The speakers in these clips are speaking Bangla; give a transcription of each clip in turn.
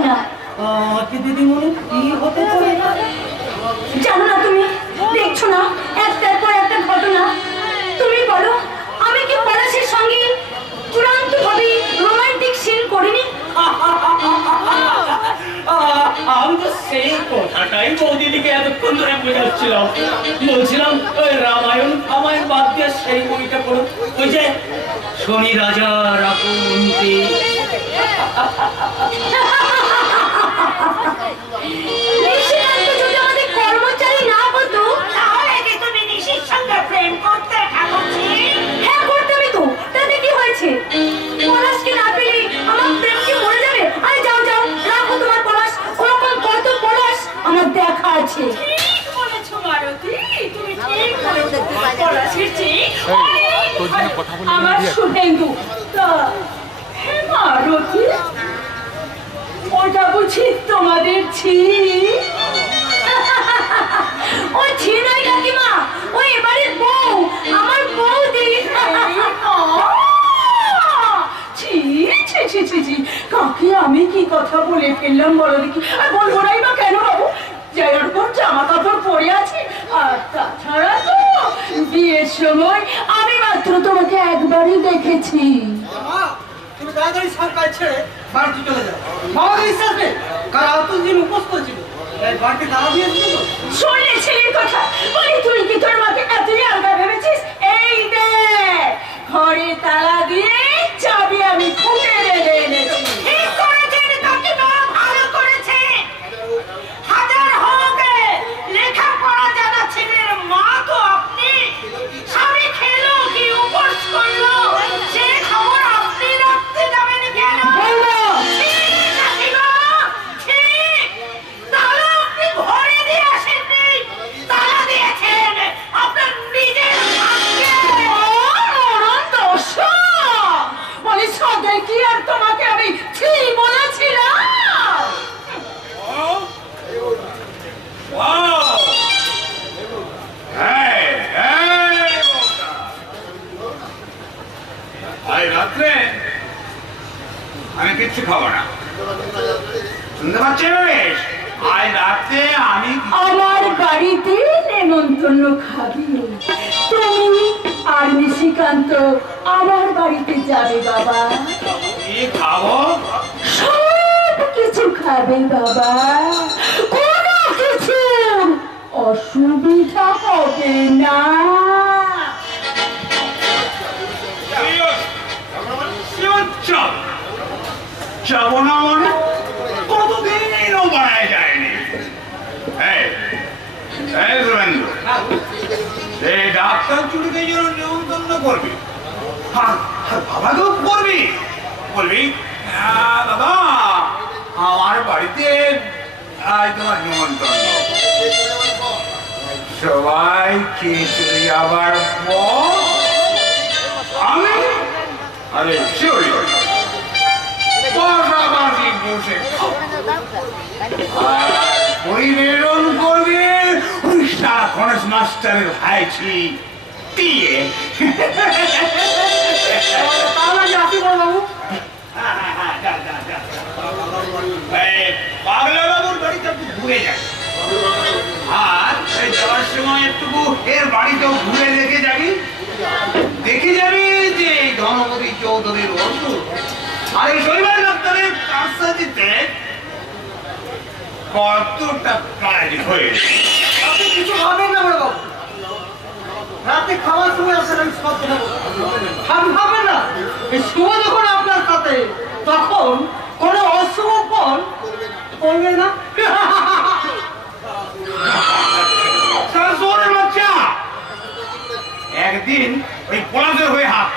হয় না। দিদিমণি কি হতে পারে? জানো না তুমি, দেখছো না একটার পর একটা ঘটনা। তুমি বলো, আমি কি পলাশের সঙ্গে চূড়ান্ত ভাবে রোমান্টিক সিন করিনি? আমি তো সেই কথাটাই বৌদিদিকে এতক্ষণ ধরে বোঝাচ্ছিলাম। বলছিলাম ওই রামায়ণ আমায় বাদ দিয়ে সেই বইটা পড়ো, ওই যে শনি রাজা রাকুন্তি। যদি আমাদের কর্মচারী না হতো তাহলে কি তুমি নিশির সঙ্গে প্রেম করতে? হ্যাঁ করতামই তো, তাতে কি হয়েছে? পলাশকে না পেলে আমার প্রেম কি মরে যাবে? আরে যাও যাও, রাখো তোমার পলাশ। ওরকম কত পলাশ আমার দেখা আছে। ঠিক বলেছো মারতী, তুমি ঠিক বলেছো। পলাশের চেয়ে আমার শুভেন্দু। হে মারতী, ওটা বুঝি তোমাদের ছি? ও ছি নয় কাকিমা, ও এবারের বউ, আমার বৌদি। ছি ছি ছি ছি ছি, কাকে আমি কি কথা বলে ফেললাম বলো দেখি। আর বলবো নাই বা কেন বাবু? যাই ওরকম জামা কাপড় পরে আছি। আর তাছাড়া তো বিয়ের সময় আমি মাত্র তোমাকে একবারই দেখেছি। তুমি তাড়াতাড়ি সরকার ছেড়ে বাড়িতে চলে যাও। বাবার বিশ্বাস নেই, কারণ আতুলদিন উপোস করেছিল, বাড়িতে দাঁড়া দিয়েছিল। শুনলে ছেলের কথা বলি, তুই কি তোর মাকে এতই আলগা ভেবেছিস? এই দেখ, ঘরে তালা দিয়ে চাবি আমি খুঁটে রেখে এনেছি। ঠিক করেছেন কাকিমা, ভালো করেছেন। হাজার হোক লেখাপড়া জানা ছেলের মা তো আপনি। স্বামী খেলো কি উপোস করলো সে খবর আপনি রাখতে যাবেন কেন? ঠিক কাকিমা, ঠিক। তাহলে আপনি ঘরে দিয়ে আসেননি, তালা দিয়েছেন আপনার নিজের ভাগ্যে। বলি সদে কি আর তোমাকে আমি ছি বলেছিলাম? রাত্রে আমি কিচ্ছু খাবো না, শুনতে পাচ্ছিস? আজ রাতে আমি আমার বাড়িতে নেমন্তন্ন খাবি তুমি আর নিশিকান্ত আমার বাড়িতে যাবে বাবা। কি খাবো? সব কিছু খাবে বাবা, কোনো কিছু অসুবিধা হবে না। যাবো না মানে? কতদিনও বাড়ায় যায়নি। এই ডাক্তার চুরিকে যেন নিমন্ত্রণ করবি, বাবাকেও করবি, বলবি বাবা আমার বাড়িতে আজ তোমার নিমন্ত্রণ। সবাই খেয়ে চলে যাবার পর আমি আরে শিওরি পাশাপাশি বসে পরিবেশন করবে খরচ মাস্টারের ভাইছি দিয়ে। পাগলা বাবুর বাড়িতে একটু ঘুরে যায়, আর যাওয়ার সময় একটু এর বাড়িতেও ঘুরে দেখে যাবি। দেখে যাবি যে ধনপতি চৌধুরীর বন্ধু আর এই শনিবার ডাক্তারের কাছাকাছিতে কতটা কাজ হয়েছে। আপনি কিছু ভাবেন না বড় বাবু, রাতে খাওয়ার সময় আপনার আমি সব কথা ভাববেন না। এই শুভ যখন আপনার সাথে, তখন কোনো অশুভ ফল করবে না। বাচ্চা একদিন ওই পলাশের হয়ে হাত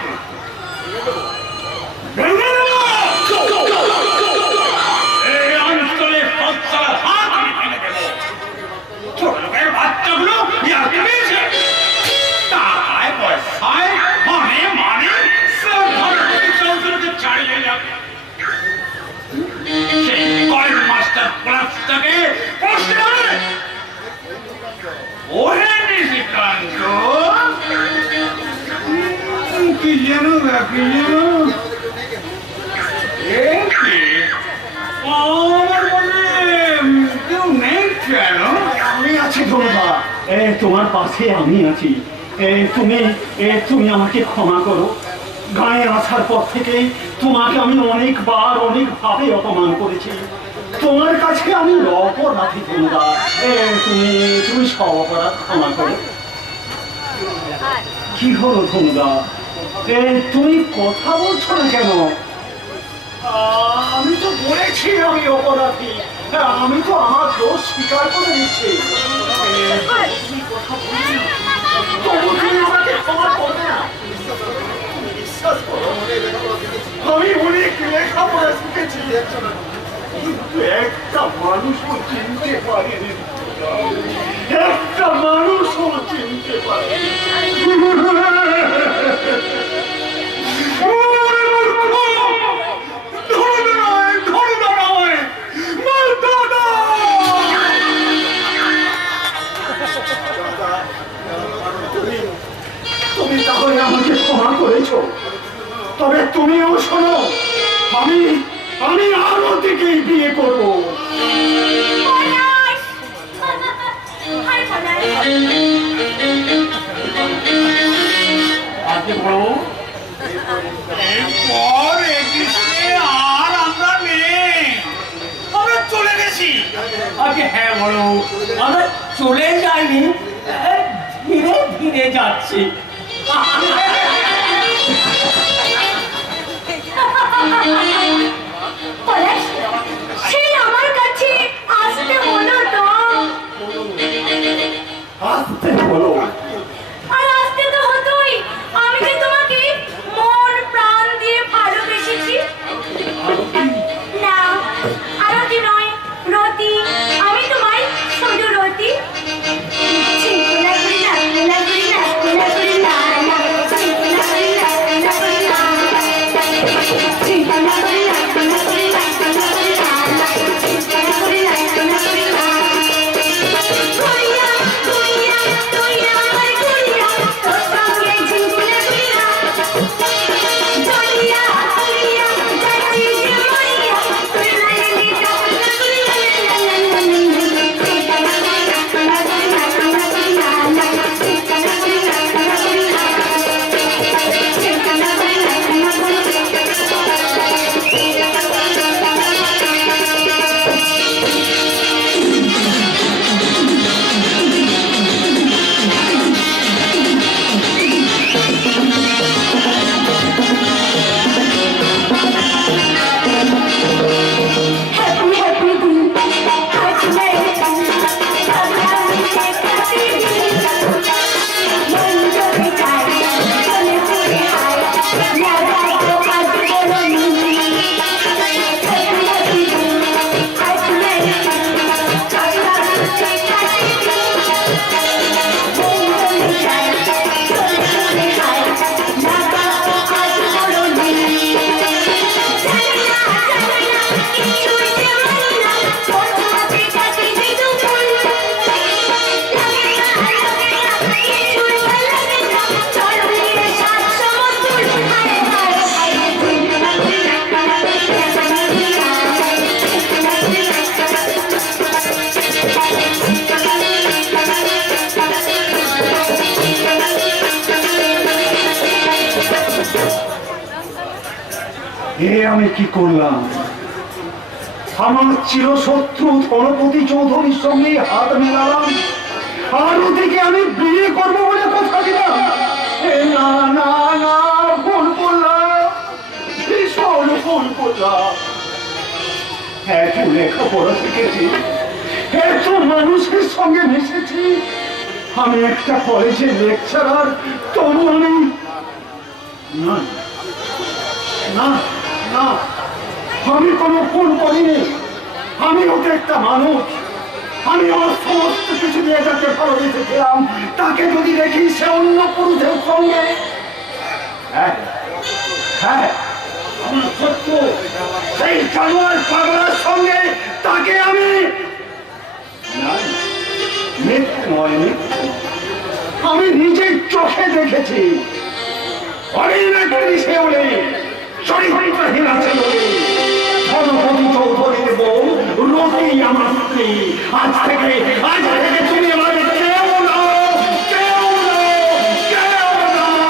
বাচ্চাগুলো টাকায় পয়সায় মানে মানে ছাড়িয়ে যাবে। সেই কয়েক মাস্টার পলাশটাকে ওহে নিশিকান্ত কি যেন কি যেন আমার কেন? আমি আছি ধনুদা, তোমার পাশে আমি আছি। তুমি আমাকে ক্ষমা করো। গায়ে আসার পর থেকে তোমাকে আমি অনেকবার অনেকভাবে অপমান করেছি। তোমার কাছে আমি অপরাধী ধনুদা। তুমি সব অপরাধ ক্ষমা করো। কি হলো ধনুদা, তুমি কথা বলছো না কেন? আমি তো বলেছি আমি অপরাধী। আমি তো আমার দোষ স্বীকার করে নিচ্ছি। তবু তুমি আমাকে ক্ষমা করবে না? বিশ্বাস করো, আমি অনেক লেখাপড়া শিখেছি, কিন্তু একটা মানুষও চিনতে পারিনি। একটা মানুষও চিনতে পারিনি। তুমি তাহলে আমাকে ক্ষমা করেছো, তবে তুমিও শোনো, আমি আরতিকেই বিয়ে করবো। আগে বলো, এরপর এদেশে আর আমরা নেই, আমরা চলে গেছি। আগে হ্যাঁ বলো, আমরা চলে যাইনি, ধীরে ধীরে যাচ্ছি। পলাশ, সেই আমার কাছে আসতে হলো তো। আসতে বলো। আর আসতে তো হতোই, আমি যে তোমাকে মন প্রাণ দিয়ে ভালোবেসেছি। না, আরতি নয়, রতি। আমি তোমায় শুধু রতি। চিন্তা করি না, চিন্তা করি না, চিন্তা করি না, চিন্তা করি না, চিন্তা করি না, চিন্তা না করি না, চিন্তা করি না, চিন্তা করি না, চিন্তা করি না, চিন্তা করি না। করিয়া, করিয়া, করিয়া, আমার করিয়া, তোর সঙ্গে ঝিঙ্কুলে করিয়া। করিয়া, করিয়া, যাচ্ছি যে মরিয়া, তুই না এলি তখন না করিয়া। চিন্তা না করি না, চিন্তা করি না, চিন্তা করি না, চিন্তা না করি না, চিন্তা করি না, চিন্তা না করি না, চিন্তা করি না। Happy, happy day. Happy day. Happy day. Enjoy time. Chole pure high. Yaga ko aaj bolo ni. Happy, happy day. Happy day. Enjoy time. Chole pure high. Yaga ko aaj bolo ni. আমি কি করলাম? আমার চিরশত্রু ধনপতি চৌধুরীর সঙ্গে হাত মেলালাম, আর ওদিকে আমি বিয়ে করবো বলে কথা দিলাম। না না না, ভুল করলাম, ভীষণ ভুল করলাম। এত লেখাপড়া শিখেছি, এত মানুষের সঙ্গে মিশেছি, আমি একটা কলেজে লেকচারার, তবু আমি না না না, আমি কোনো ভুল করিনি। আমি ওকে একটা মানুষ, আমি আমার সমস্ত কিছু দিয়ে যাকে ভালোবেসেছিলাম, তাকে যদি দেখি সে অন্য পুরুষের সঙ্গে, হ্যাঁ হ্যাঁ, আমার সত্য সেই জানোয়ার পাগলার সঙ্গে তাকে আমি মিথ্যে নয়, আমি নিজের চোখে দেখেছি। অনেক সে বলে চরিত্রহীন আছে বলে ধনপতি চৌধুরীর বউ রতি আমার স্ত্রী। আজ থেকে থেকে তুমি আমাকে কেউ নাও, কেউ নাও, কেউ নাও।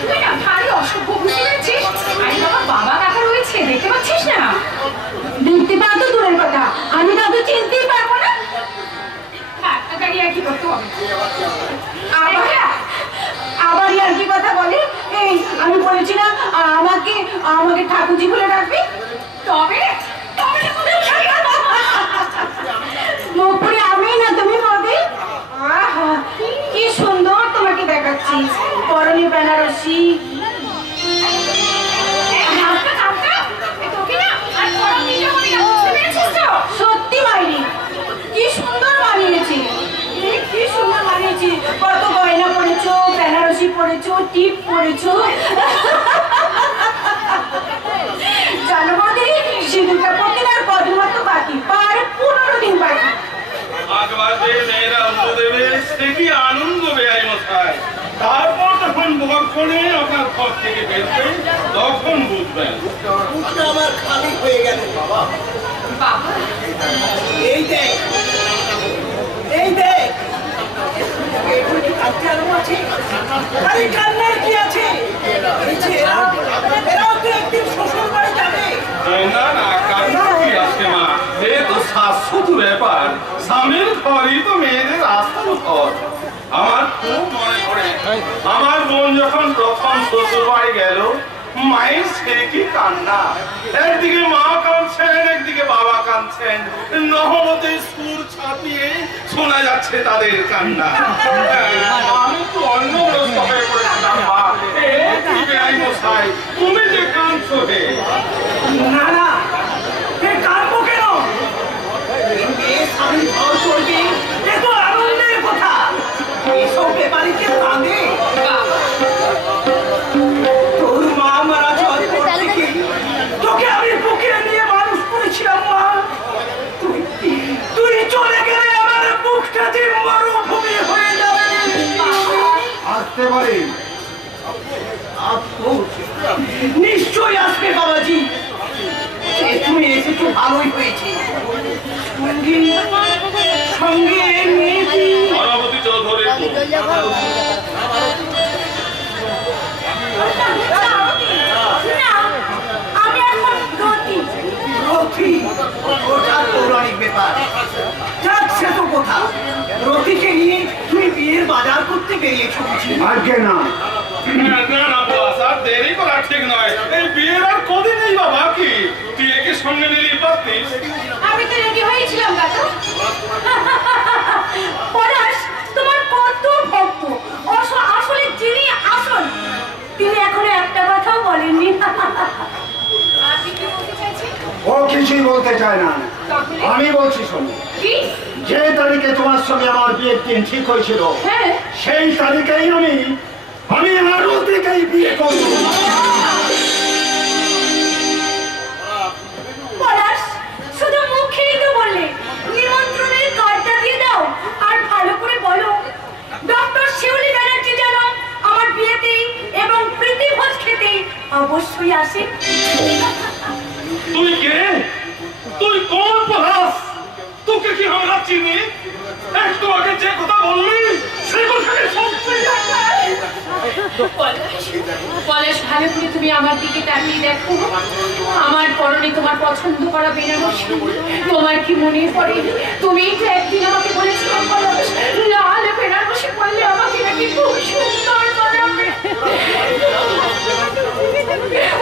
তুই না ভারী অসভ্য, বুঝতে পেরেছিস? আরে বাবা, বাবা কাকা রয়েছে, দেখতে পাচ্ছিস না? দেখতে পাও তো দূরের কথা, আমি কাউকে চিনতেই পারবো না। হ্যাঁ, গাড়ি আর কি করতে হবে? আবার আর কি কথা বলে? এই আমি বলেছি না আমাকে আমাকে ঠাকুরজি বলে রাখবি। তবে তবে মুখ পুরি আমি না তুমি বলবি। আহা, কি সুন্দর তোমাকে দেখাচ্ছি, পরনে বেনারসি। সত্যি মাইনি, কি সুন্দর বানিয়েছি, কি সুন্দর বানিয়েছি। কত গয়না পরেছো, বেনারসি পরেছো, টিপ পরেছো। জানো বৌদি, সিঁদুরটা পড়তে আর কদিন মতো বাকি, 15 দিন বাকি। আগবাজে মেয়েরা উল্টো দেবে, সে কি আনন্দ বেআই মশাই। তারপর যখন বক্ষণে আপনার ঘর থেকে বেরবে, তখন বুঝবেন। মুখটা আমার খালি হয়ে গেল বাবা। এই দেখ, এই দেখ, এগুলো কি কাঁদতে আরম্ভ আছে? আরে কান্নার কি আছে? এই যে এরাও তো একদিন শ্বশুর বাড়ি যাবে। না না, কান্নার কি আছে মা? এ তো শাশ্বত ব্যাপার। স্বামীর ঘরই তো মেয়েদের আসল ঘর। আমার খুব মনে পড়ে, আমার বোন যখন প্রথম শ্বশুর বাড়ি গেল, মায়ের সে কি কান্না। একদিকে মা কাঁদছেন, একদিকে বাবা কাঁদছেন, নহবতে সুর ছাপিয়ে শোনা যাচ্ছে তাদের কান্না। আমি তো অন্যগ্রস্ত হয়ে পড়েছিলাম মা। এ কি বেআই মশাই, তুমি যে কাঁদছো হে। না না, এ কাঁদবো কেন? এই মেয়ে স্বামীর ঘর চলবে, এ তো আনন্দের কথা। এসব ব্যাপারীকে কাঁদে। তোর মা মারা যাওয়ার পর থেকে তোকে আমি বুকে নিয়ে মানুষ করেছিলাম মা। তুই চলে গেলে আমার বুকটা যে মরুভূমি হয়ে যাবে। আসতে পারি। নিশ্চয়ই আসবে বাবাজি। তুমি এসেছো ভালোই হয়েছে। সঙ্গে মেয়েটি মায়াবতী চৌধুরীর বউ। আমি এখন রতি। রথি, ওটা পৌরাণিক ব্যাপার। যাক সে তো কথা। রথিকে নিয়ে তুই বিয়ের বাজার করতে বেরিয়েছো বুঝি? আজকে না, না না বাস, আর দেরি করা ঠিক নয়। এই বিয়ের আর কদিনই বা বাকি। তুই একে সঙ্গে নিলি পারতিস। আমি তো রেডি হয়েছিলাম দাদা। পলাশ, তোমার কত ভক্ত, আসলে যিনি আসল তিনি এখনো একটা কথাও বলেননি। আপনি কি বলতে চাইছেন? ও কিছুই বলতে চায় না। তাহলে? আমি বলছি শোনো, কি? যে তারিখে তোমার সঙ্গে আমার বিয়ের দিন ঠিক হয়েছিল, হ্যাঁ। সেই তারিখেই আমি আরতিকেই বিয়ে করব। পলাশ, শুধু মুখেই তো বললে, নিমন্ত্রণের কার্ডটা দিয়ে দাও আর ভালো করে বলো ডক্টর শিউলি ব্যানার্জি যেন আমার বিয়েতেই এবং প্রীতিভোজ খেতেই অবশ্যই আসে। তুই কে? তুই কোন পলাশ? তোকে কি আমরা চিনি? একটু আগে যে কথা বললি সে কথাকে সত্যি। পলাশ, ভালো করে তুমি আমার দিকে তাকিয়ে দেখো। আমার পরনে তোমার পছন্দ করা বেনারসি। তোমার কি মনে পড়ে তুমি তো একদিন আমাকে বলেছিলে পলাশ, লাল বেনারসি পরলে আমাকে নাকি খুব সুন্দর মানাবে।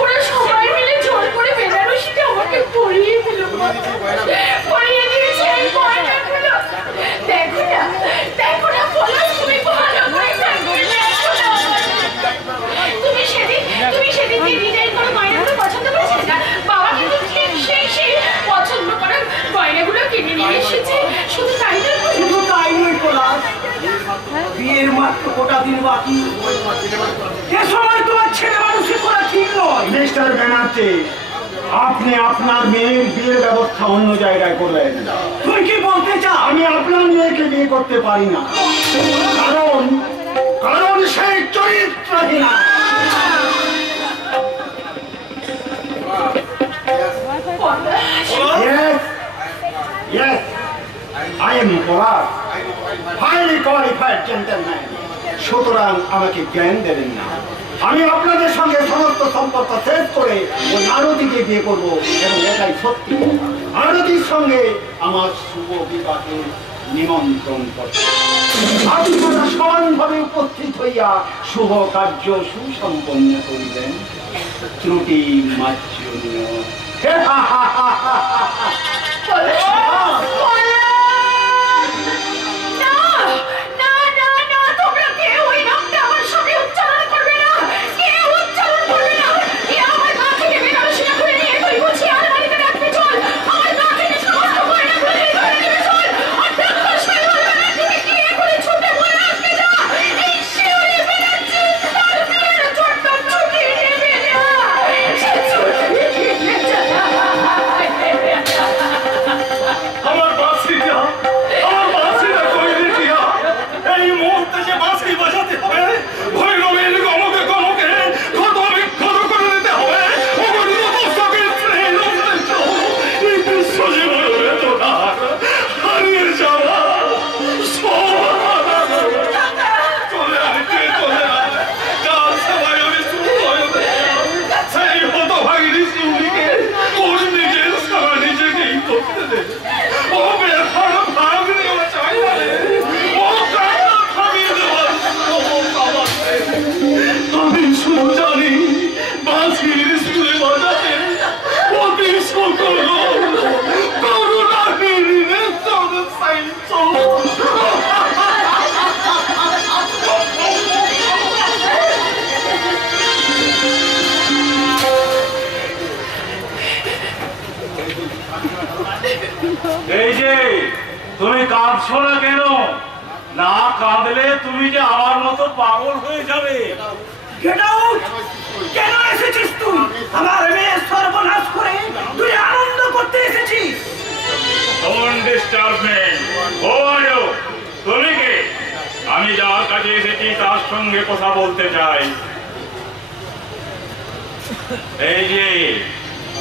ওরা সবাই মিলে জোর করে বেনারসিটা আমাকে পরিয়ে দিল, পরিয়ে দিয়েছে এই গয়নাগুলো। দেখো না, দেখো না পলাশ, তুমি ভালো করে তাকিয়ে দেখো না। তুমি সেদিন যে ডিজাইন করে গয়নাগুলো পছন্দ করেছিলে না, বাবা কিন্তু ঠিক সেই পছন্দ করা গয়নাগুলো কিনে নিয়ে এসেছে। শুধু তাই নয়, শুধু তাই নয় পলাশ, বিয়ের মাত্র কটা দিন বাকি। এ সময় তোমার ছেলে মানুষই করা ঠিক নয়। মিস্টার ব্যানার্জি, আপনি আপনার মেয়ের বিয়ের ব্যবস্থা অন্য জায়গায় করলেন। তুই কি বলতে চাও? আমি আমি আপনার মেয়েকে বিয়ে করতে পারি না, কারণ কারণ সেই চরিত্রহীন। Yes, yes, I am Porat, highly qualified gentleman. সুতরাং আমাকে জ্ঞান দেবেন না। আমি আপনাদের সঙ্গে সমস্ত সম্পর্ক শেষ করে ওই আরতিকে বিয়ে করবো, এবং এটাই সত্যি। আরতির সঙ্গে আমার শুভ বিবাহে নিমন্ত্রণ করতে আপনারা সমানভাবে উপস্থিত হইয়া শুভ কার্য সুসম্পন্ন করিবেন। ত্রুটি মার্জনীয়। এই যে তুমি কাঁদছো না কেন? না কাঁদলে তুমি যে আমার মতো পাগল হয়ে যাবে। Get out! কেন এসেছিস তুই? আমার মেয়ে সর্বনাশ করে তুই আনন্দ করতে এসেছিস। Don't disturb me. Who are you? তুমি কে? আমি যার কাছে এসেছি তার সঙ্গে কথা বলতে চাই। এই যে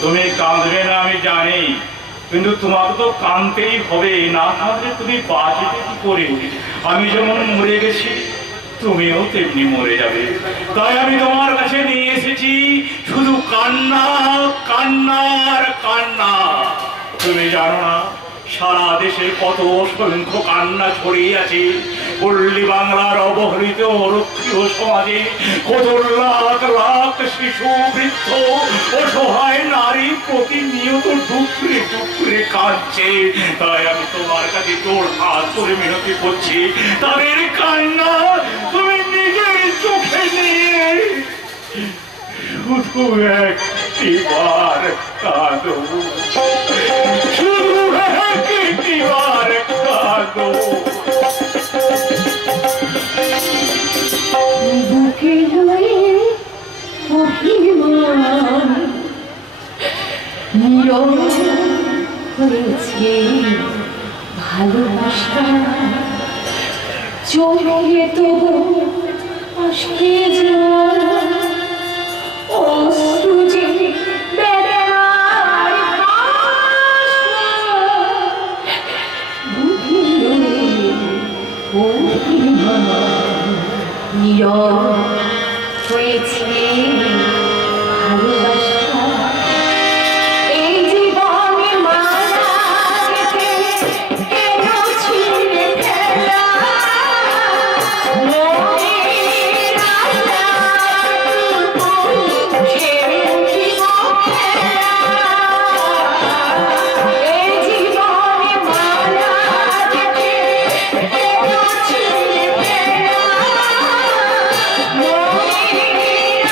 তুমি কাঁদবে না আমি জানি, কিন্তু তোমাকে তো কাঁদতেই হবে, না কাঁদলে তুমি বাঁচবে কি করে? আমি যেমন মরে গেছি তুমিও তেমনি মরে যাবে। তাই আমি তোমার কাছে নিয়ে এসেছি শুধু কান্না, কান্না আর কান্না। তুমি জানো না সারা দেশে কত অসংখ্য কান্না ছড়িয়ে আছে। পল্লী বাংলার অবহেলিত রক্ষীয় সমাজে কত লাখ লাখ শিশু, বৃদ্ধ, অসহায় নারী প্রতিনিয়ত টুকরে টুকরে কাঁদছে। তাই আমি তোমার কাছে তোর হাত করে মিনতি করছি, তাদের কান্না তুমি নিজের চোখে নিয়ে শুধু একটিবার কাঁদো, শুধু একটিবার কাঁদো। বুকে হয়ে অভিমান নীরব হয়েছে ভালোবাসা, চোখে তবু আসে জল, অশ্রু যে বেদনার ভাষা। বুকে হয়ে অভিমান নীরব হয়েছে ভালোবাসা। এই জীবনে মালা গেঁথে কেন ছিঁড়ে ফেলা মনের আশাটুকু ছেড়ে দিব ফেলা। এই জীবনে মালা গেঁথে কেন ছিঁড়ে ফেলা মনের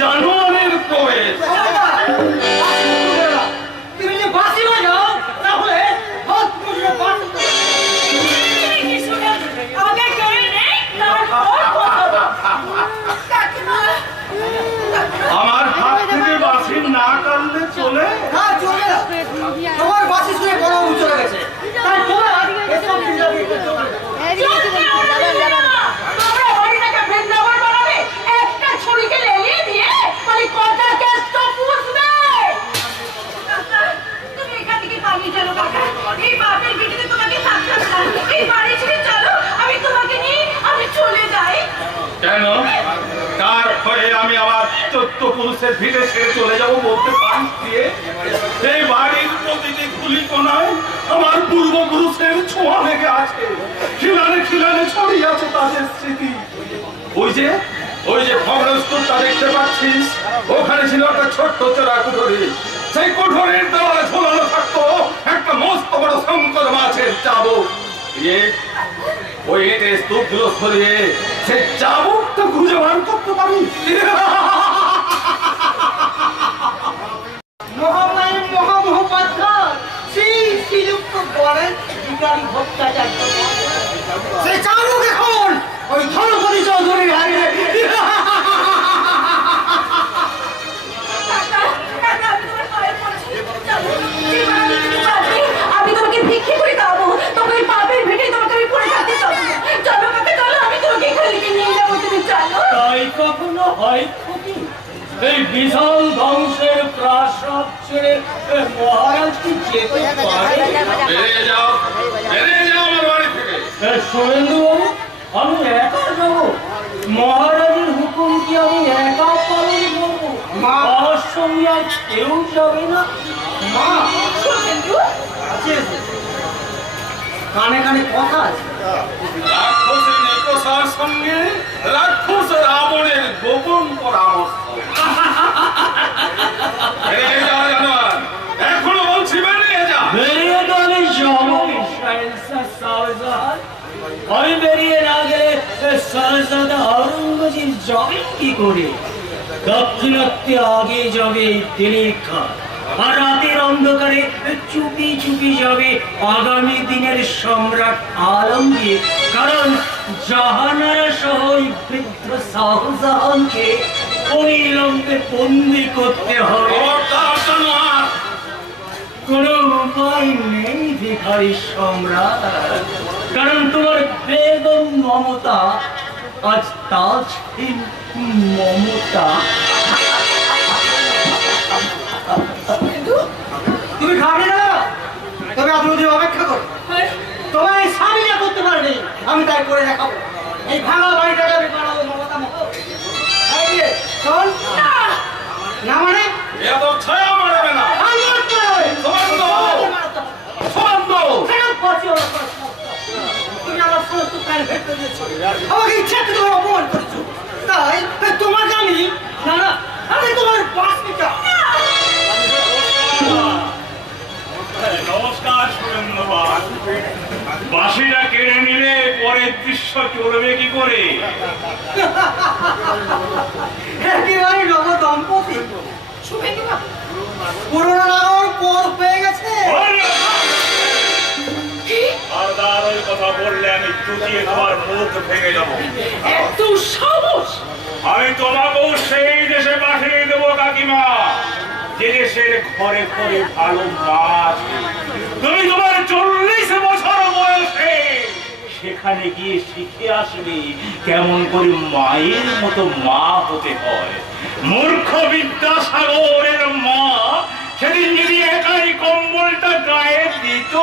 জানোয়ারের প্রবেশ। তুমি যে বাঁশি বাজাও তাহলে হাত মুঠো বাঁশি তুমি কি শুনে আগে করে নেই তারপর কথা বল। কাকিমা আমার হাত থেকে বাঁশি না কাটলে চলে? না চলে না, তোমার বাঁশি শুনে বড় চলে গেছে, তাই তোমার এসব জিনিস তোমরা হরিণাকে বৃন্দাবন বানাবে, একটা ছুরিকে লেলিয়ে দিয়ে মানে কথা কেষ্ট পুষবে। তুমি এখান থেকে পালিয়ে চলো কাকা। এই বাপের ভিটিতে তোমাকে থাকতে হবে না। এই বাড়ি ছেড়ে চলো, আমি তোমাকে নিয়ে আমি চলে যাই। কেন? কার ভয়ে আমি আমার 14 পুরুষের ভিড়ে ছেড়ে চলে যাবো বলতে পারিস দিয়ে? এই বাড়ির প্রতিটি খুলি কোনায় আমার পূর্বপুরুষের ছোঁয়া লেগে আছে, খিলানে খিলানে ছড়িয়ে আছে তাদের স্মৃতি। ওই যে ভগ্নস্তূপটা দেখতে পাচ্ছিস, ওখানে ছিল একটা ছোট্ট চোরা কুঠরি। সেই কুঠরির দেওয়ালে ঝোলানো থাকতো একটা মস্ত বড় শঙ্কর মাছের চাবুক। ওই ইটের স্তূপগুলো সরিয়ে সেই চাবুকটা খুঁজে বার করতে পারিস? মহামায়ের মহামহোপাধ্যায় সেই শ্রীযুক্ত গণেশ ভিখারি ভট্টাচার্য, সে চালুক এখন ওই ধনপতি চৌধুরীর হারিয়ে। কাকা, কাকা, আমি তোমার পায়ে পড়ছি। চলো, এই বাড়ি থেকে যাবে। আমি তোমাকে ভিক্ষে করে খাবো। তবে ওই পাপের ভিটে তোমাকে আমি পড়ে থাকতে চাবো না। চলো কাকা, চলো, আমি তোমাকে এখান থেকে নিয়ে যাবো। তুমি চলো। তাই কখনো হয় ক্ষতি? এই বিশাল ধ্বংসের প্রাসাদ ছেড়ে মহারাজ কি যেতে পারে? বেরিয়ে যাও আমার বাড়ি থেকে। সোমেন্দু বাবু, আমি একা যাব? মহারাজের হুকুম কি আমি একা পালন করবো? আমার সঙ্গে আর কেউ যাবে না? মা শুভেন্দু, আছে, কানে কানে কথা আছে। রাক্ষসের নিকষার সঙ্গে রাক্ষস রাবণের গোপন পরামর্শ। বেরিয়ে যাও জানোয়ার, এখনো বলছি বেরিয়ে যা। বেরিয়ে তো আমি যাবই, শাহেনশাহ শাহজাহান। আমি বেরিয়ে না গেলে শাহজাদা আওরঙ্গজেব যাবেন কি করে? দক্ষিণাত্যে আগে যাবে দিনের খান, আর রাতের অন্ধকারে চুপি চুপি যাবে আগামী দিনের সম্রাট আলমগীর। কারণ জাহানারা সহ ওই বৃদ্ধ শাহজাহানকে অবিলম্বে বন্দি করতে হবে। খবরদার জানোয়ার, কোনো উপায় নেই ভিখারি সম্রাট, কারণ তোমার বেগম মমতা আজ তাজহীন মমতা। তুমি খাবে না, তবে আপনি যদি অপেক্ষা করো, তোমার এই স্বামীরা করতে পারবে, আমি তাই করে দেখাবো। এই ভাঙা বাড়িটাকে আমি বানাবো মমতা মহল। এই যে, শোন, না মানে এত ছায়া মারবে না। আমি মারতে হবে। সুমন্ত! মারতে হবে। সুমন্ত! ফেরত পাচ্ছি ওরা সব। তুমি আমার সমস্ত প্রাণ ভেঙে দিয়েছো, আমাকে ইচ্ছা করে তুমি অপমান করেছো, তাই তোমাকে আমি না না আমি তোমার বাসিটা। নমস্কার সুরেন্দ্রবাদ। বাঁশিটা কেড়ে নিলে পরের দৃশ্য চলবে কি করে? একেবারে নব দম্পতি, শুভেন্দু বাবু, পুরোনো নাম পর হয়ে গেছে। আর ওই কথা বললে আমি চুটিয়ে তোমার মুখ ভেঙে যাবো। এত সাহস! আমি তোমাকেও সেই দেশে পাঠিয়ে দেবো কাকিমা, যে দেশের ঘরে ঘরে ভালো মাছ। তুমি তোমার 40 বছর বয়সে সেখানে গিয়ে শিখে আসবে কেমন করে মায়ের মতো মা হতে হয়। মূর্খ বিদ্যাসাগরের মা সেদিন যদি একাই কম্বলটা গায়ে দিত,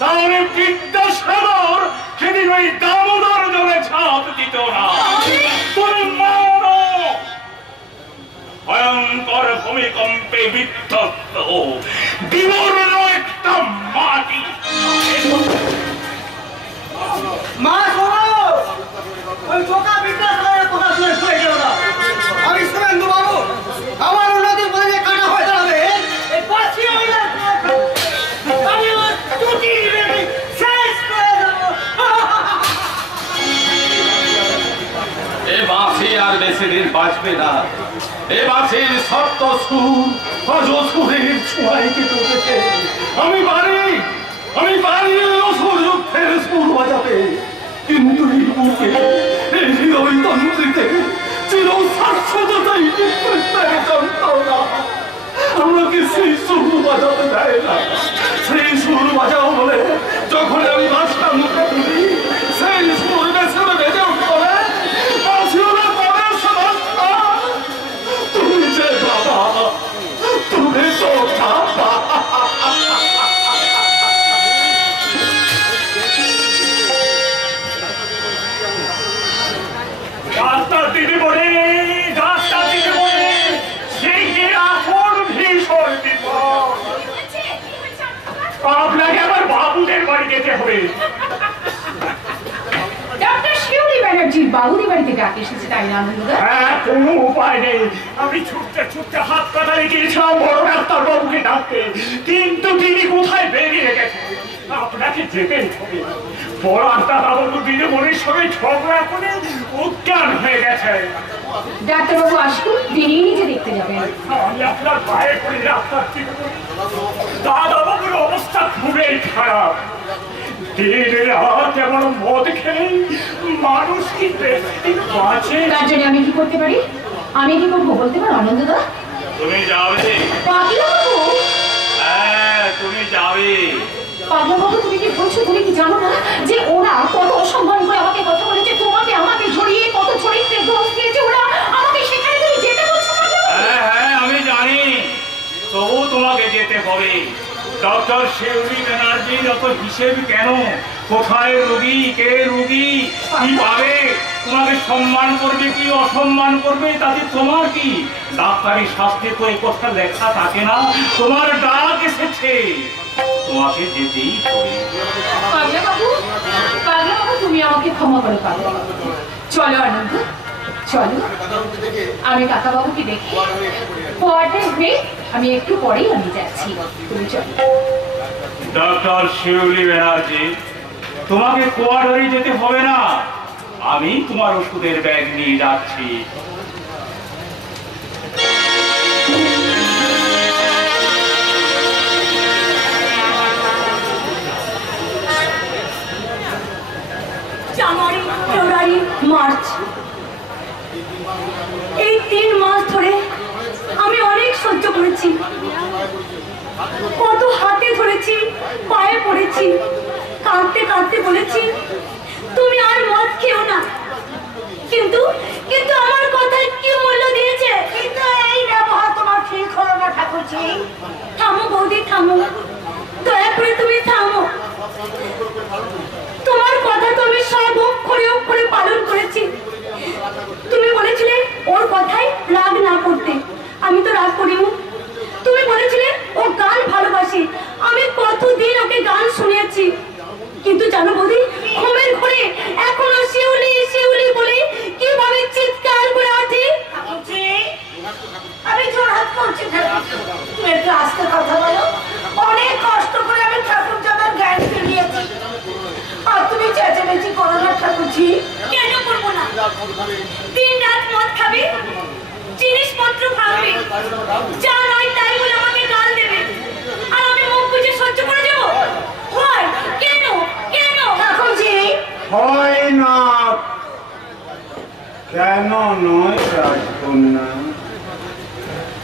তাহলে বিদ্যাসাগর সেদিন ওই দামোদর জলে ঝাঁপ দিত না। তুমি মানো ভয়ঙ্কর ভূমিকম্পে বিধ্বস্ত বিবর্ণ একটা মাটি। মা শোনো, ওই বোকা বিদ্যাসাগরের কথা শুনে শুয়ে গেল না। আমি শুভেন্দু বাবু, আমার উন্নতির পথে যে কাটা হয়ে দাঁড়াবে, এই বাঁশি আমি না, আমি ওর টুটি বেঁধে শেষ করে দেবো। এ বাঁশি আর বেশি দিন বাঁচবে থাকে না। এ বাসের সপ্ত সুর অজসুরের ছোঁয়ায় কেটে উঠেছে। আমি পারি অসুর যুদ্ধের সুর বাজাতে, কিন্তু এই বুকে এই হৃদয় তন্ত্রীতে চির শাশ্বততাই যন্ত্রণা আমাকে সেই সুর বাজাতে দেয় না। সেই সুর বাজাও বলে যখন আমি বাসটা মুখে তুলি, সেই সুর বেছে বেজে উঠতে বলে তুমি যে বাবা, তুমি তো বাবা। ডাক্তার দিদি বলে, ডাক্তার দিদি বলে, সেই যে এখন ভীষণ বিপদ। আপনাকে আবার বাবুদের বাড়ি যেতে হবে। ডক্টর শিউলি ব্যানার্জির বাবুদের বাড়িতে ডাক এসেছে, তাই না আনন্দদা? হ্যাঁ, কোনো উপায় নেই। আমি ছুটতে হাত কাটালে গিয়েছিলাম বড় ডাক্তার বাবুকে ডাকতে, কিন্তু তিনি কোথায় বেরিয়ে গেছেন। আপনাকে যেতেই হবে। বড় ডাক্তারবাবু দিদিমণির সঙ্গে ঝগড়া করে অজ্ঞান হয়ে গেছে। ডাক্তারবাবু আসুন, তিনি নিজে দেখতে যাবেন। আমি আপনার পায়ে পড়ে ডাক্তার দিদিমণি, দাদাবাবুর অবস্থা খুবই খারাপ। দিন রাত এমন মদ খেলে মানুষ কি বেশি বাঁচে? তার জন্য আমি কি করতে পারি? আমি কি করবো বলতে পারো আনন্দদা? তুমি যাবে? পাগলাবাবু, হ্যাঁ, তুমি যাবে। পাগলাবাবু, তুমি কি বলছো? তুমি কি জানো না যে ওরা কত অসম্মান করে আমাকে কথা বলেছে, তোমাকে আমাকে জড়িয়ে কত চরিত্রের দোষ দিয়েছে ওরা, আমাকে সেখানে তুমি যেতে বলছো? হ্যাঁ হ্যাঁ, আমি জানি, তবু তোমাকে যেতে হবে। ডক্টর শিউলি ব্যানার্জির অত হিসেব কেন? কোথায় রোগী, কে রোগী, কিভাবে তোমাকে সম্মান করবে কি অসম্মান করবে তাতে তোমার কি? ডাক্তারি শাস্ত্রে তো এই কথা লেখা থাকে না। তোমার ডাক এসেছে, তোমাকে যেতেই হবে। পাগলাবাবু, পাগলাবাবু, তুমি আমাকে ক্ষমা করে পাগলাবাবু। চলো আনন্দ, চলো। আমি কাকাবাবুকে দেখি কোয়ার্টার হয়ে আমি একটু পরেই আমি যাচ্ছি, তুমি চলো। ডক্টর শিউলি ব্যানার্জি, তোমাকে কোয়ার্টারে যেতে হবে না, আমি তোমার ওষুধের ব্যাগ নিয়ে যাচ্ছি। জানুয়ারি, ফেব্রুয়ারি, মার্চ, এই 3 মাস ধরে আমি অনেক সহ্য করেছি। কত হাতে ধরেছি, পায়ে পড়েছি, কাঁদতে কাঁদতে বলেছি তুমি আর মদ খেও না। কিন্তু কিন্তু আমার কথায় কি মূল্য দিয়েছে? কিন্তু এই ব্যবহার তোমার ঠিক হলো না ঠাকুরজি। থামো বৌদি, থামো, দয়া করে তুমি থামো। তোমার কথা তো আমি সব অক্ষরে পালন করেছি। তুমি বলেছিলে ওর কথায় রাগ না করতে, আমি তো রাগ করিনি। তুমি বলেছিলে ও গান ভালোবাসে, আমি কতদিন ওকে গান শুনিয়েছি। কিন্তু জানো বৌদি, ঘুমের ঘরে এখনো শিউলি শিউলি বলে কিভাবে চিৎকার করে ওঠে। আমি জোরহাত করছি, তুমি একটু আস্তে কথা বলো। অনেক কষ্ট করে আমি ঠাকুর জামার জ্ঞান ফিরিয়েছি, আর তুমি চেঁচামেচি করো না ঠাকুরজি। কেন করবো না? দিন রাত মদ খাবে, জিনিসপত্র ভাঙবে, যা নয় তাই বলে আমাকে গাল দেবে, আর আমি মুখ বুঝে সহ্য করে যাবো? হয় কেন? কেন ঠাকুরজি? হয় না কেন নয় রাজকন্যা,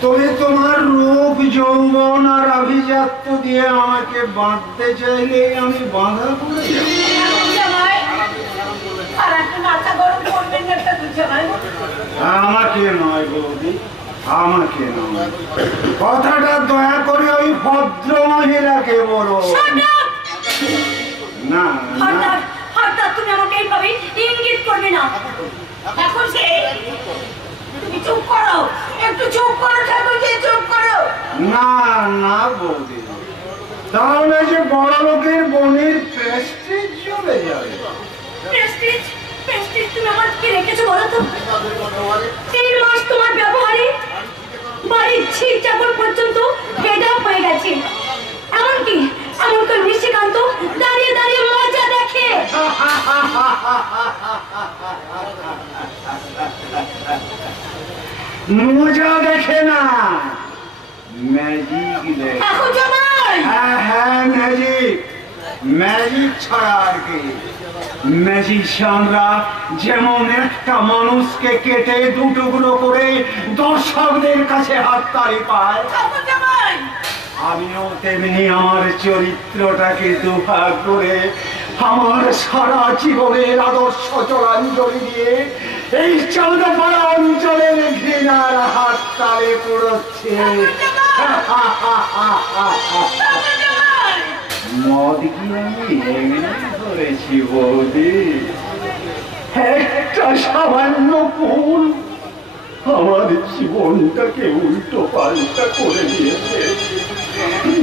তুমি তোমার রূপ যৌবন আর আভিজাত্য দিয়ে আমাকে বাঁধতে চাইলে আমি বাঁধা পড়ে যাব। আর একটা মাথা গরম করবেন না ঠাকুরজি। আমাকে নয় বৌদি, আমাকে নয়, কথাটা দয়া করে ওই ভদ্র মহিলাকে বলো। না না, হঠাৎ হঠাৎ তুমি আমাকে এইভাবে ইঙ্গিত করবে না। এখন সে তুমি চুপ করো, একটু চুপ করো ঠাকুরজি, চুপ করো। না না বৌদি, তাহলে যে বড় লোকের বোনের প্রেস্টিজ চলে যাবে। প্রেস্টিজ? প্রেস্টিজ তুমি আমার কি রেখেছো বলো তো? 3 মাস তোমার ব্যবহারে বাড়ির ঝি চাকর পর্যন্ত ফেড আপ হয়ে গেছে। এমনকি নিশিকান্ত দাঁড়িয়ে দাঁড়িয়ে মজা দেখে। মজা দেখে না, ম্যাজিক দেখে। এখন জামাই হ্যাঁ হ্যাঁ, ম্যাজিক, ম্যাজিক ছাড়া আর কি। ম্যাজিশিয়ানরা যেমন একটা মানুষকে কেটে দুটুকরো করে দর্শকদের কাছে হাততালি পায়, এখন জামাই আমিও তেমনি আমার চরিত্রটাকে দুভাগ করে আমার সারা জীবনের আদর্শ জলাঞ্জলি দিয়ে এই চাঁদাপাড়া অঞ্চলের ঘৃণার হাত তালে পুরোচ্ছে। মদ কি আমি এমনি ধরেছি বৌদি? একটা সামান্য ভুল আমার জীবনটাকে উল্টো পাল্টা করে দিয়েছে।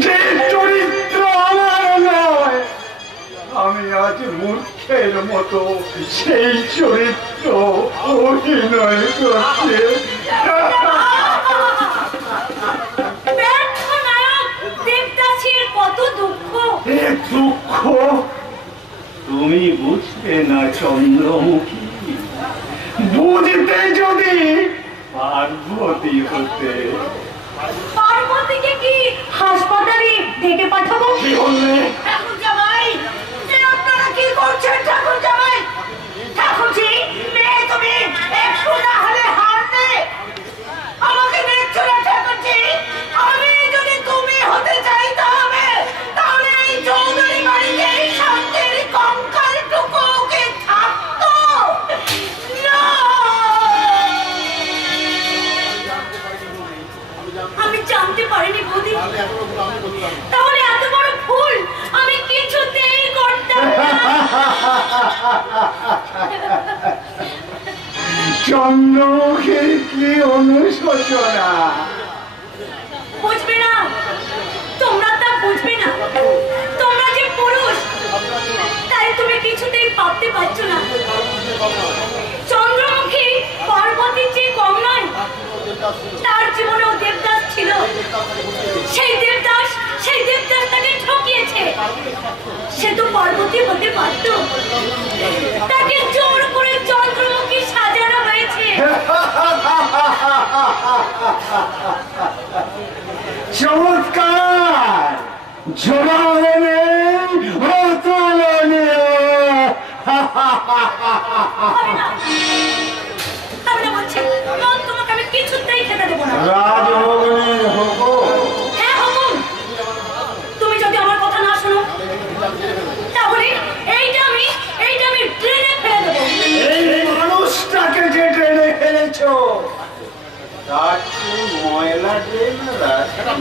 যে চরিত্র আমার নয়, আমি আজ মূর্খের মতো সেই চরিত্র অভিনয় করছে। ব্যর্থ নায়ক দেবদাসীর কত দুঃখ। এ দুঃখ তুমি বুঝবে না চন্দ্রমুখী, বুঝতে যদি পার্বতী হতে। পার্বতীকে কি হাসপাতালে ডেকে পাঠাবো? কি বললে? ঠাকুর জামাই, এ আপনারা কি করছেন ঠাকুর জামাই? ঠাকুরজি, মেয়ে তুমি একটু না হলে হারবে। আমাকে দেখছো না ঠাকুরজি? আমি যদি তুমি হতে চাই তাহলে এই চৌধুরী বাড়িতে এই শান্তির কঙ্কালটুকু ওকে থাকতো না। আমি জানতে পারিনি বৌদি, তাহলে এত বড় ভুল আমি কিছুতেই করতাম না। চন্দ্রমুখীর কি অনুশোচনা! বুঝবে না, তোমরা তা বুঝবে না। তোমরা যে পুরুষ, তাই তুমি কিছুতেই ভাবতে পারছো না চন্দ্রমুখী পার্বতীর যে কম নয়। তার জীবনেও দেবদাস ছিল। সেই দেবদাস তাকে ঠকিয়েছে। সে তো পার্বতী হতে পারত, তাকে জোর করে চন্দ্রমুখী সাজানো হয়েছে। চমৎকার! জোড়ালে নেই, হতলে নেই। হবে না, আমি না বলছি, মন তোমাকে আমি কিছুতেই খেতে দেবো না। রাজভবনের হুকুম। হ্যাঁ হুকুম। তুমি যদি আমার কথা না শোনো, তাহলে এইটা আমি ট্রেনে ফেলে দেবো। এই মানুষটাকে যে ট্রেনে ফেলেছো, তার চেয়ে ময়লা ট্রেন রাস্তা।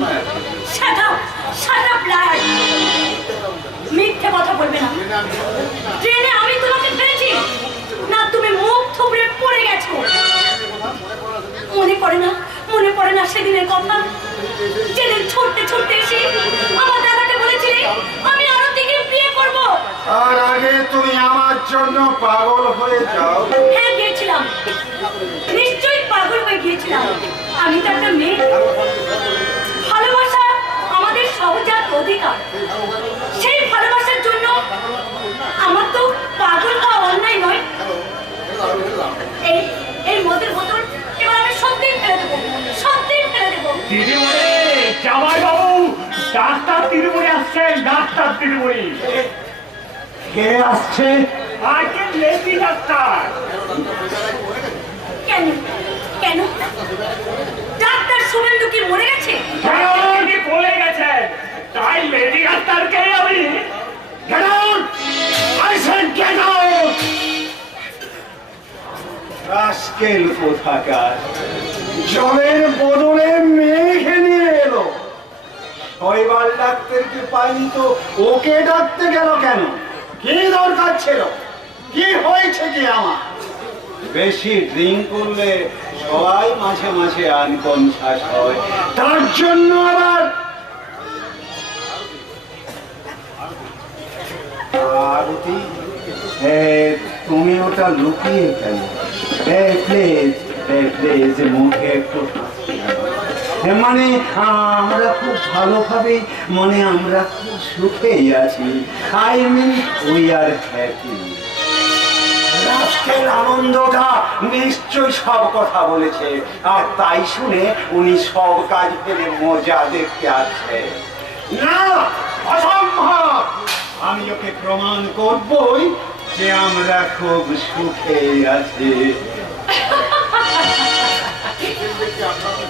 Shut up, liar! মিথ্যে কথা বলবে না। ট্রেনে আমি তোমাকে ফেলেছি না, তুমি মুখ থুবড়ে পড়ে গেছো। মনে পড়ে না সেদিনের কথা, যেদিন ছুটতে এসে আমার দাদাকে বলেছিলে আমি আরতিকে বিয়ে করব। আর আগে তুমি আমার জন্য পাগল হয়ে যাও। হ্যাঁ, গিয়েছিলাম, নিশ্চয়ই পাগল হয়ে গিয়েছিলাম। আমি তো একটা মেয়ে। ভালোবাসা আমাদের সহজাত অধিকার। সেই ভালোবাসার জন্য আমার তো পাগল হওয়া অন্যায় নয়। এই মদের বোতল এবার আমি সত্যিই ফেলে দেবো। দিদিমণি, জামাই বাবু, ডাক্তার দিদিমণি আসছেন, ডাক্তার দিদিমণি। কে আসছে? আজকে লেডি ডাক্তার। কেন ডাক্তার শুভেন্দু কি মরে গেছে? উনি বলে গেছেন, তাই লেডি ডাক্তারকে আমি Get out! I said get out! Rascal কোথাকার, জলের বদলে মেঘে নিয়ে এলো। শৈবাল ডাক্তারকে পাইনি তো ওকে ডাকতে গেল কেন? কি দরকার ছিল? কি হয়েছে কি আমার? বেশি ড্রিঙ্ক করলে সবাই মাঝে মাঝে আনকনশাস হয়, তার জন্য আবার আরতি। তুমি ওটা লুকিয়ে কেন? প্লিজ মুখে একটু মানে আমরা খুব ভালোভাবে, মানে আমরা খুব সুখেই আছি। I mean we are happy. আজকের আনন্দটা নিশ্চয় সব কথা বলেছে, আর তাই শুনে উনি সব কাজ ফেলে মজা দেখতে আসছে। না, অসম্ভব! আমি ওকে প্রমাণ করবই যে আমরা খুব সুখে আছি।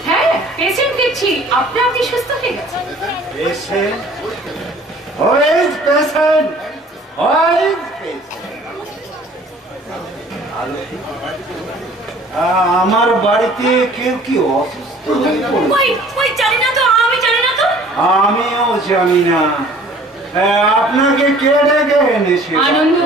হ্যাঁ, পেশেন্ট দেখছি আপনি আপনি সুস্থ হয়ে গেছেন। Patient? Who is patient? Who is patient? আমার বাড়িতে কেউ কি অসুস্থ হয়ে পড়েছে? ওই জানি না তো, আমি জানি না তো। আমিও জানি না। আপনাকে কে ডেকে এনেছে? আনন্দ।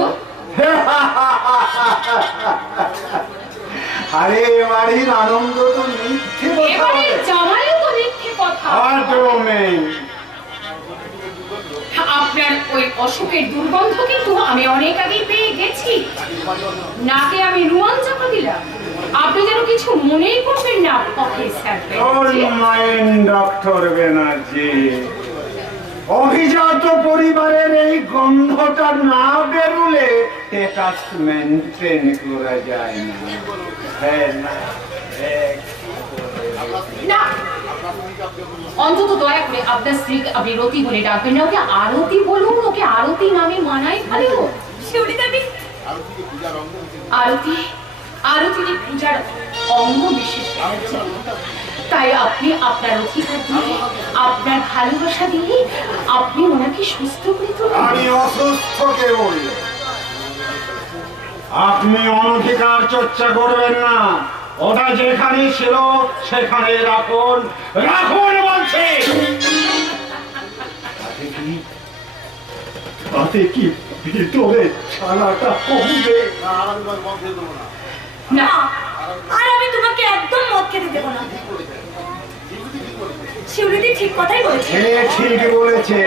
আরে বাড়ির আনন্দ তো মিথ্যে কথা এবারে বলে। জামাইও তো মিথ্যে কথা। আপনার ওই অসুখের দুর্গন্ধ কিন্তু আমি অনেক আগেই পেয়ে গেছি। নাকে আমি রুমাল চাপা দিলাম। আপনি যেন কিছু মনেই করবেন না প্রফেসর ডক্টর ব্যানার্জি, অভিজাত পরিবারের এই গন্ধটা না বেরুলে স্ট্যাটাস মেনটেন করা যায় না। হ্যাঁ না, না, অন্তত দয়া করে আপনার স্ত্রীকে আপনি রতি বলে ডাকবেন না। ওকে আরতি বলুন, ওকে আরতি নামে মানায় ভালো। শিউলি দেবী, আরতি আরতি পূজার অঙ্গ বিশেষ, তাই আপনি আপনার অধিকার দিয়ে, আপনার ভালোবাসা দিয়ে আপনি ওনাকে সুস্থ করে তুলুন। আমি অসুস্থকে বলি, আপনি অনধিকার চর্চা করবেন না। ওটা যেখানে ছিল সেখানে রাখুন, রাখুন বলছি। তাতে কি ভিতরে ছানাটা কমবে? না, আর আমি তোমাকে একদম মদ খেতে দেবো না। শিউলিদি ঠিক কথাই বলেছে। ঠিক বলেছে।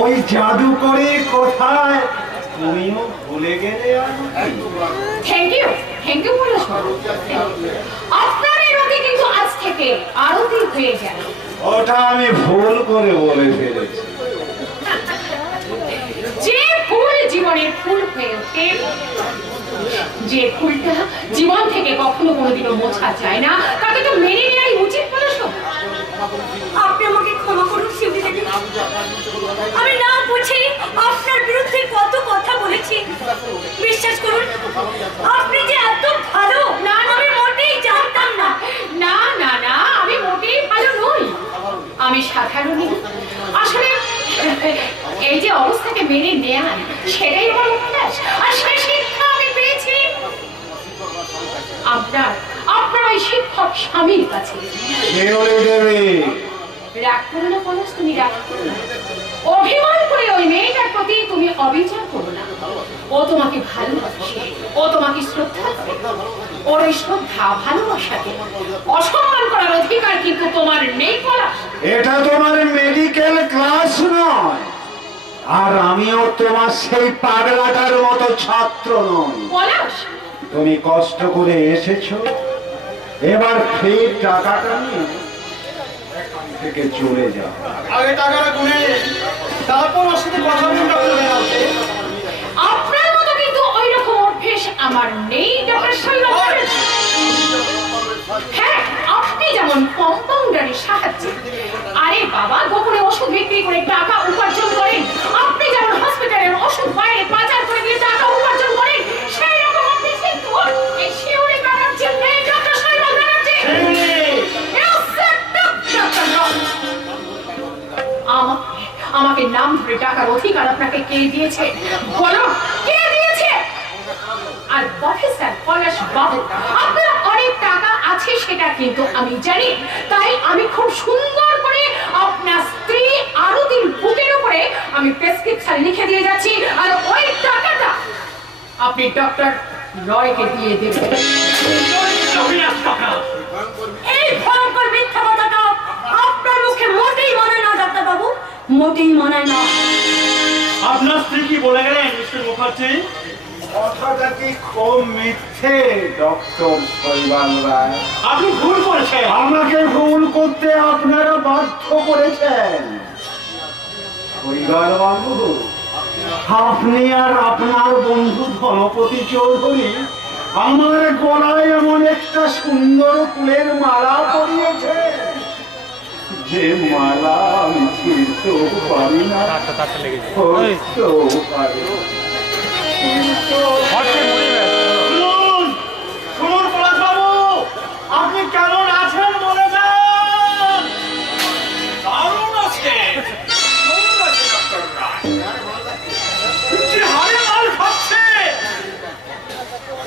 ওই জাদু করে কোথায় তুমিও ভুলে গেলে? থ্যাংক ইউ বলো। আপনার এই রতি কিন্তু আজ থেকে আরতি হয়ে গেল। ওটা আমি ভুল করে বলে ফেলেছি। যে ফুল জীবনের ফুল হয়ে ওঠে, যে ফুলটা জীবন থেকে কখনো কোনোদিনও মোছা যায় না, তাকে তো মেনে নেওয়াই উচিত বলে। আপনি আমাকে ক্ষমা করুন শিউলি দেবী। আমি না বুঝে আপনার বিরুদ্ধে কত কথা বলেছি। বিশ্বাস করুন, আপনি যে এত ভালো না, আমি মোটেই জানতাম না। না না না, আমি মোটেই ভালো নই, আমি সাধারণই। আসলে এই যে অবস্থাকে মেনে নেয়া, সেটাই আমার অভ্যাস, আর সেই শিক্ষা আমি পেয়েছি আপনার ওই শিক্ষক স্বামীর কাছে। রাগ করো না পলাশ, তুমি রাগ করো না। অভিমান করে ওই মেয়েটার প্রতি তুমি অবিচার করো না। ও তোমাকে ভালোবাসে, ও তোমাকে শ্রদ্ধা করে। ওর ওই শ্রদ্ধা ভালোবাসাকে অসম্মান করার অধিকার কিন্তু তোমার নেই পলাশ। এটা তোমার মেডিকেল ক্লাস নয়, আর আমিও তোমার সেই পাগলাটার মতো ছাত্র নই। পলাশ, তুমি কষ্ট করে এসেছো, এবার ফের টাকাটা নিয়ে থেকে চলে যাও। আগে টাকাটা গুনে তারপর ওর সাথে কথা বলতে হবে। আপনার মতো কিন্তু ওই রকম অভ্যেস আমার নেই ডক্টর শৈবাল। হ্যাঁ, আপনি যেমন কম্পাউন্ডারের সাহায্যে, আরে বাবা, গোপনে ওষুধ বিক্রি করে টাকা উপার্জন করেন, আপনি যেমন হসপিটালের ওষুধ বাইরে পাচার করে দিয়ে টাকা উপার্জন করেন, সেই রকম আপনি কিন্তু এই শিউলি ব্যানার্জি নেই ডক্টর শৈবাল ব্যানার্জি। আমাকে নাম ধরে টাকার অধিকার আপনাকে কে দিয়েছে বলো, কে দিয়েছে? আর প্রফেসর পলাশ বাবু, আপনার অনেক টাকা আছে সেটা কিন্তু আমি জানি, তাই আমি খুব সুন্দর করে আপনার স্ত্রী আরতির বুকের উপরে আমি প্রেসক্রিপশন লিখে দিয়ে যাচ্ছি, আর ওই টাকাটা আপনি ডক্টর রয়কে দিয়ে দেবেন। এই ভয়ঙ্কর মিথ্যা কথাটা আপনার মুখে মোটেই মানায় না ডাক্তার বাবু, মোটেই মানায় না। আপনার স্ত্রী কি বলে গেলেন মিস্টার মুখার্জি? কথাটা কি খুব মিথ্যে ডক্টর শৈবাল রায়? আপনি ভুল করেছেন। আমাকে ভুল করতে আপনারা বাধ্য করেছেন। শৈবাল বাবু, আপনি আর আপনার বন্ধু ধনপতি চৌধুরী আমার গলায় এমন একটা সুন্দর ফুলের মালা পরিয়েছে, যে মালা আমি ছিঁড়তেও পারি না, ধরতেও পারি না। শুনুন পলাশবাবু, আপনি কেমন আছেন বলে যান। দারুণ আছে, দারুণ আছে ডক্টর রায়। যে হারে মাল খাচ্ছে,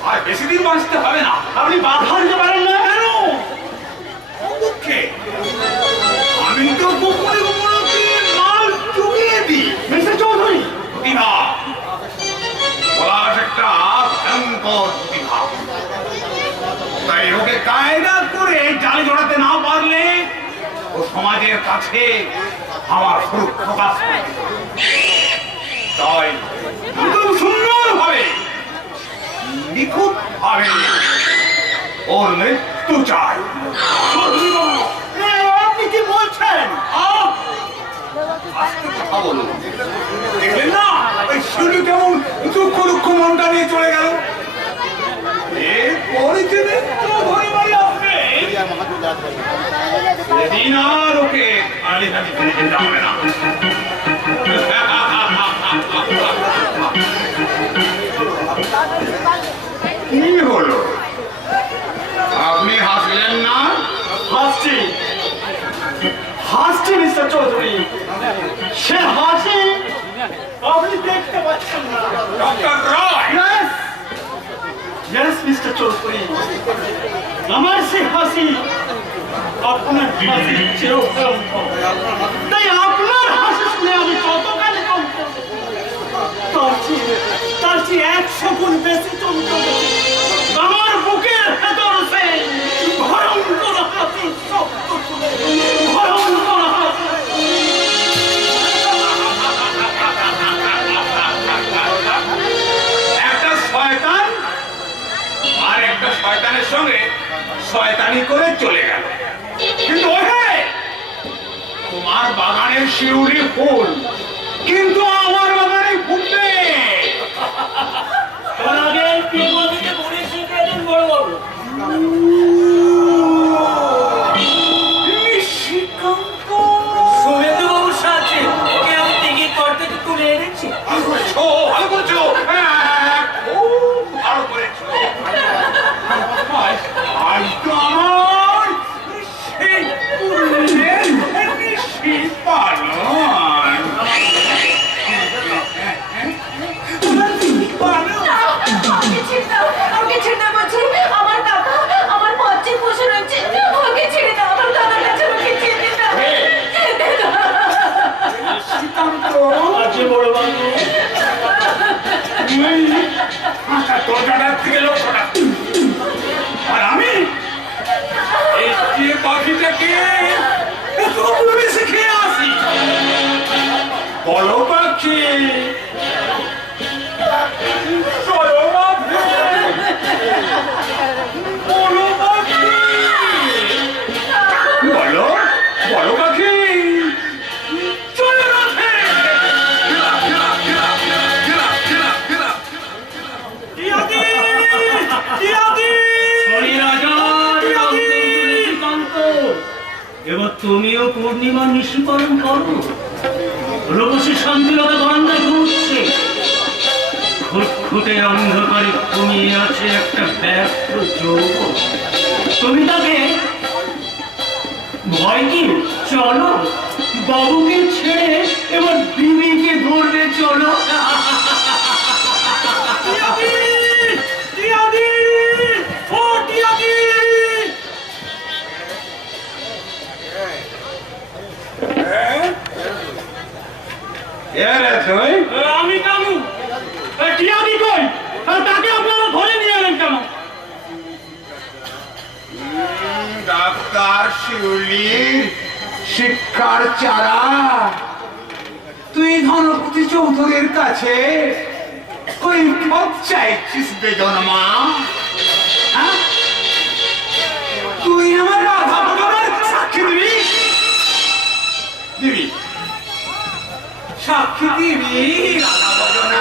আর বেশি দিন বাঁচতে হবে না। আপনি বাধা দিতে পারেন না কেন? দুঃখে আমি তো গোপনে গোপনে ওকে মাল জুগিয়ে দিই। মিস্টার চৌধুরী, প্রতিভা, পলাশ একটা ভয়ঙ্কর প্রতিভা। তাই ওকে কায়দা করে জালে জড়াতে না পারলে ও সমাজের কাছে আমার সুরক্ষা পাস করবে। তাই একদম সুন্দরভাবে, নিখুঁতভাবে ওর মৃত্যু চাই। আপনি কি বলছেন? আস্তে কথা বলুন। দেখলেন না ওই শিউলি কেমন দুঃখ দুঃখ মনটা নিয়ে চলে গেল। এরপরে যে ধরে বাড়ি আসবে, সেদিন আর ওকে আড়ি হাতি ফেলে যেতে হবে না। কি হলো, আপনি হাসলেন না? হাসছি, হাসছি মিস্টার চৌধুরী। সে হাসি আপনি দেখতে পাচ্ছেন না। ডক্টর রয়, Yes, Mr. চৌধুরী, আমার সে হাসি আপনার হাসির চেয়েও ভয়ঙ্কর। তাই আপনার হাসি শুনে আমি কতখানি কমতে, তার চেয়ে 100 গুণ বেশি চমকে উঠেছি। আমার বুকের ভেতর সে ভয়ঙ্কর হাসি শব্দ শুনে, ভয়ঙ্কর হাসি। একটা শয়তান আর একটা শয়তানের সঙ্গে শয়তানি করে চলে গেল। কিন্তু ওহে, তোমার বাগানের শিউলি ফুল, কিন্তু আমার বাগানে ফুটবে। নিশিকান্ত, শুভেন্দুবাবুর সাথে ওকে আমি টিকিট করতে তুলে এনেছি। ভালো করেছো, ভালো করেছো, হ্যাঁ, খুব ভালো করেছো। আজ তো আমার সেই ফুলের নিশি পালন। আমাকে ছেড়ে দাও, আমাকে ছেড়ে দাও বলছি। আমার কাকা আমার পথে বসে রয়েছে, ওকে ছেড়ে দাও। আমার কাকার কাছে ওকে ছেড়ে দাও। দরজাটার থেকে লক্ষ্য রাখ। আর আমি এই যে পাখিটাকে একটু বেশি খেয়ে আসি। বলো পাখি, চলো পাখি, বলো পাখি, বলো, বলো পাখি, চলো পাখি। এবার তুমিও পূর্ণিমা নিশি পালন করো। রূপসী শান্তিলতা বারান্দায় ঘুরছে, খুঁটখুটে অন্ধকারে ঘুমিয়ে আছে একটা ব্যর্থ যৌবন। তুমি তাকে ভয় কি? চলো, বাবুকে ছেড়ে এবার বিবিকে ধরবে, চলো। আমি কামু, টিয়াদি কই? তাকে আপনারা ধরে নিয়ে এলেন কেন? ডাক্তার শিউলির শিক্ষার চারা তুই ধনপতি চৌধুরীর কাছে ওই পথ চাইছিস বেদনমা? হ্যাঁ, তুই আমার রাধা ভজনের সাক্ষী দিবি? দিবি সাক্ষী দিবি রাধা ভজনের?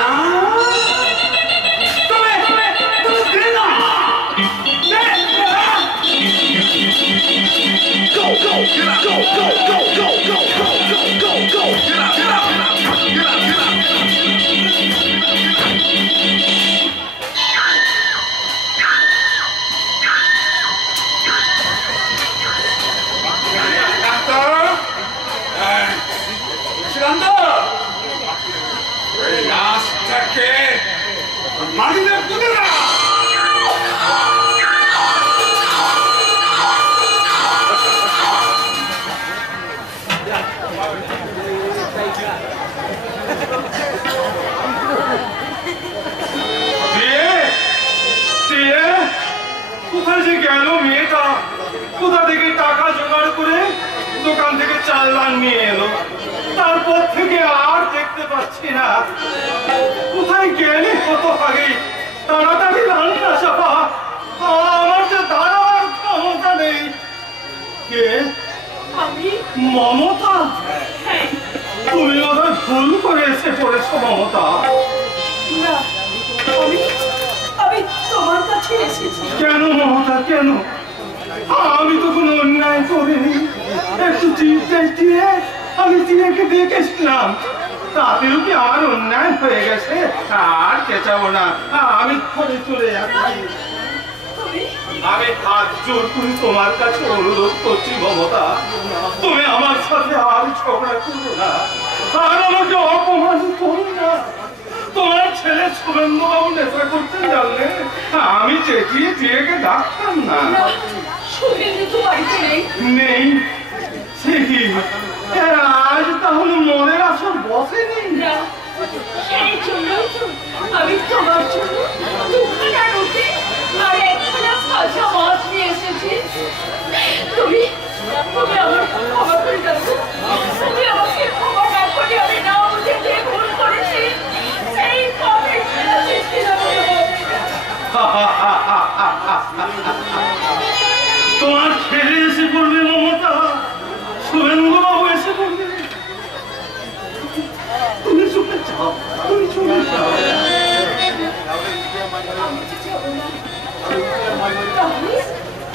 মাটিতে পুঁতে দাও। কোথায় যে গেল মেয়েটা? কোথা থেকে টাকা জোগাড় করে দোকান থেকে চাল ডাল নিয়ে এলো, তারপর থেকে আর দেখতে পাচ্ছি না। কোথায় গেলে কত আগে তাড়াতাড়ি রান্না চাপা, আমার যে দাঁড়াবার ক্ষমতা নেই। কে? আমি মমতা? হ্যাঁ তুমি বোধহয় ভুল করে এসে পড়েছো মমতা। না আমি আমি তোমার কাছে এসেছি। কেন মমতা, কেন? আমি তো কোনো অন্যায় করিনি। একটু দিয়ে আমি টিয়াকে দেখেছিলাম, তাতেও কি আর অন্যায় হয়ে গেছে? আর চেঁচাবো না, আমি ঘরে চলে যাচ্ছি। তুমি আমি হাত জোর করে তোমার কাছে অনুরোধ করছি মমতা, তুমি আমার সাথে আর ঝগড়া করো না, আর আমাকে অপমান করো না। তোমার ছেলে শুভেন্দু বাবু নেশা করতে জানলে আমি চেঁচিয়ে টিয়াকে ডাকতাম না। শুভেন্দু তো বাড়িতে নেই। নেই? সে কি আজ তাহলে মনের আসর বসেনি? না সেই জন্যই তো আমি তোমার জন্য দুখানা রুটি আর একখানা ভাজা মাছ নিয়ে এসেছি। তুমি তুমি আমার ক্ষমা করে দাও। তুমি আমাকে ক্ষমা না করে আমি না বুঝে যে ভুল করেছি সেই পাপে তোমার ছেলে এসে পড়বে মমতা, শুভেন্দু বাবু এসে পড়বে। তুমি চলে যাও, তুমি চলে যাও।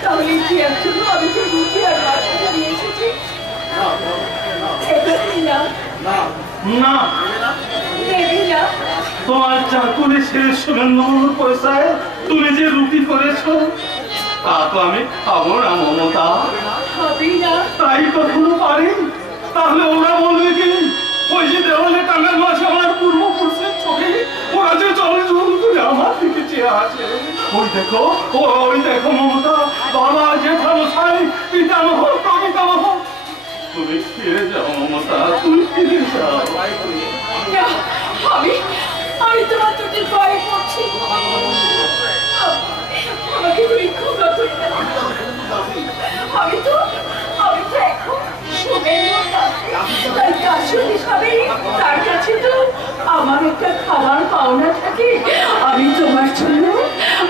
তাহলে কি একজন আমি যে রুটি আর মাছটা নিয়ে এসেছি এটা নিলাম। না, নেবি না? তোমার চাকুরে ছেলে শুভেন্দু বাবুর পয়সায় তুমি যে রুটি করেছো তা তো আমি খাবো না মমতা। হবি না? তাই কখনো পারি? তাহলে ওরা বলবে কি ওই যে দেওয়ালে টাঙ্গার মাছ আমার পূর্বপুরুষের ছবি, ওরা যে জল জল করে আমার দিকে চেয়ে আছে। ওই দেখো, ওই দেখো মমতা, বাবা জেঠামশাই পিতামহ প্রপিতামহ। তুমি ফিরে যাও মমতা, তুমি ফিরে যাও। না, আমি আমি তোমার দুটি পায়ে পড়ছি। আমাকে তুমি ক্ষমা করে দাও। আমি তো এখন শুভেন্দুর কাছে, তাই কাশুর হিসাবে তার কাছে তো আমার একটা খাবার পাওনা থাকে। আমি তোমার জন্য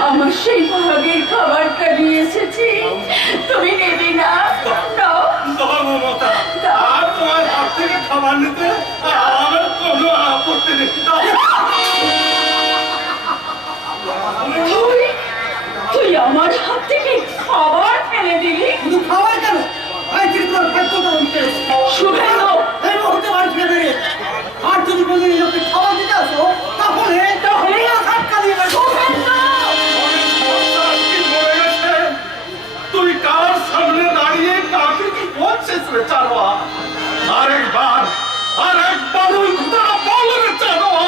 আমার সেই ভাগের খাবারটা নিয়ে এসেছি, তুমি নেবে না? নাও। দাও মমতা, আর তোমার হাত থেকে খাবার নিতে আমার কোনো আপত্তি নেই। তুই আমার হাত থেকে খাবার ফেলে দিলি? শুধু খাবার কেন, ভাই ঠিক করে খাদ্যটা দিতে শুভেন্দু, এই মুহূর্তে বাড়ি থেকে বেরিয়ে। আর যদি বলি এই লোককে খাবার দিতে আসো, তাহলে ধাক্কা দিয়ে বেরো। তুই কার সামনে দাঁড়িয়ে কাকে কি বলছিস রে চারোয়া? আরেকবার ওই কথাটা বল রে চারোয়া।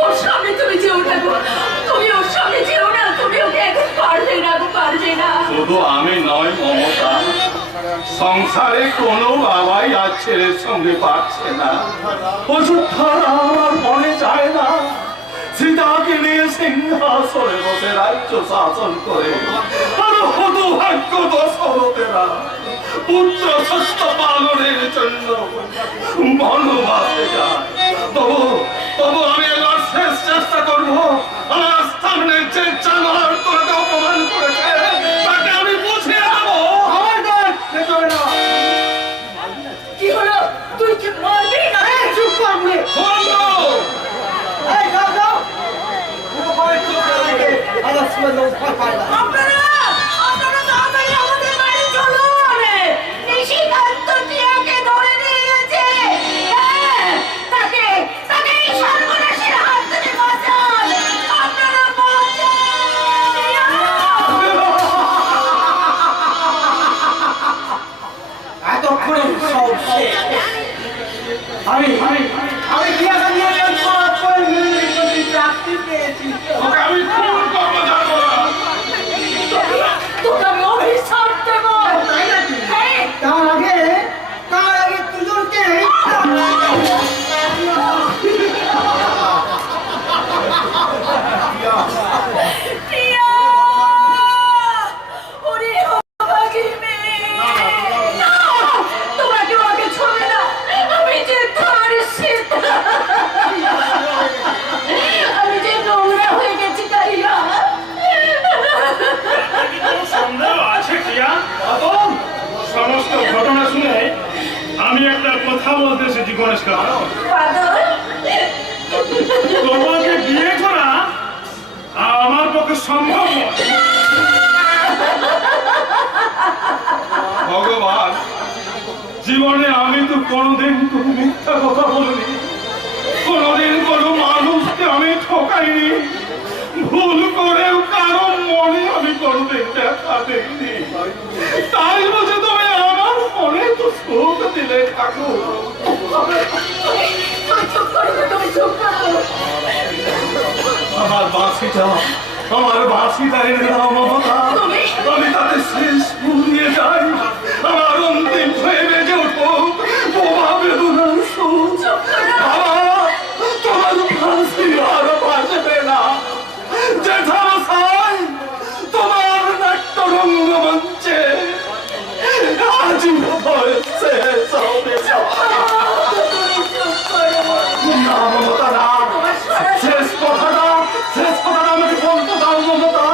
ওর সামনে তুমি যেও না গো, তুমি ওর সামনে যেও না, তুমি ওকে এখন পারবে না গো, পারবে না। শুধু আমি নয় মমতা, সংসারে কোনো বাবাই আর ছেলের সঙ্গে পারছে না। অযোধ্যার আমার মনে চায় না সীতাকে নিয়ে সিংহাসনে বসে রাজ্য শাসন করে আর হতভাগ্য দশরথেরা পুত্র ষষ্ঠ পালনের জন্য বনবাসে যায়। তবু আমি এবার শেষ চেষ্টা করবো, আমার সামনে যে জানোয়ার তোকে অপমান করেছে তাকে আমি বুঝিয়ে দেবো। কি হলো? তুই কি মারবি না? চুপ করবে। এই যাও যাও, ওকে বাড়ি চলে যাবে। আবার শুভেন্দু ভয় পায় না। আপনারা তাড়াতাড়ি আমাদের বাড়ি চলুন। নিশিকান্ত টিয়াকে ধরে নিয়ে গেছে। হ্যাঁ, তাকে এই সর্বনাশের হাত থেকে বাঁচান। আপনারা বাঁচান। এতক্ষণে সব শেষ। আমি টিয়া গেছি। ওকে আমি খুন করবো জানবো না। তোকে আমি অভিশাপ দেবো। তাই নাকি? হ্যাঁ। তার আগে দুজনকে প্রিয়া! ওরে অভাগী মেয়ে! না! তোমাকে আমাকে ছোঁবে না। আমি যে তার সীতা। আমি যে নোংরা হয়ে গেছি কারিয়া। সন্দেহ আছে কিয়া? সমস্ত ঘটনা শুনে আমি একটা কথা বলতে এসেছি গণেশ কাকা। বাদল, তোমাকে বিয়ে করা আমার পক্ষে সম্ভব নয়। ভগবান, জীবনে আমি তো কোনোদিন কোনো মিথ্যা কথা বলিনি, কোনোদিন কোনো মানুষকে আমি ঠকাইনি, ভুল করেও কারো মনে আমি কোনোদিন দেখা দেখিনি। তাই বুঝে তুমি আমার মনে তো সুখ দিলে ঠাকুর। তুমি চুপ করো, তুমি চুপ করো। আমার বাঁশিটা এনে দাও মমতা, আমি তাতে শেষ ফুল দিয়ে যাই। আমার অন্তিম হয়ে বেজে উঠবো বোমা বেদনার সুর। বাবা, তোমার ফাঁসি আর বাঁচবে না। জেঠামশাই, তোমার নাট্য রঙ্গমঞ্চে আজীবন শেষ হবে। না মমতা না, শেষ কথাটা আমাকে বলতে দাও মমতা।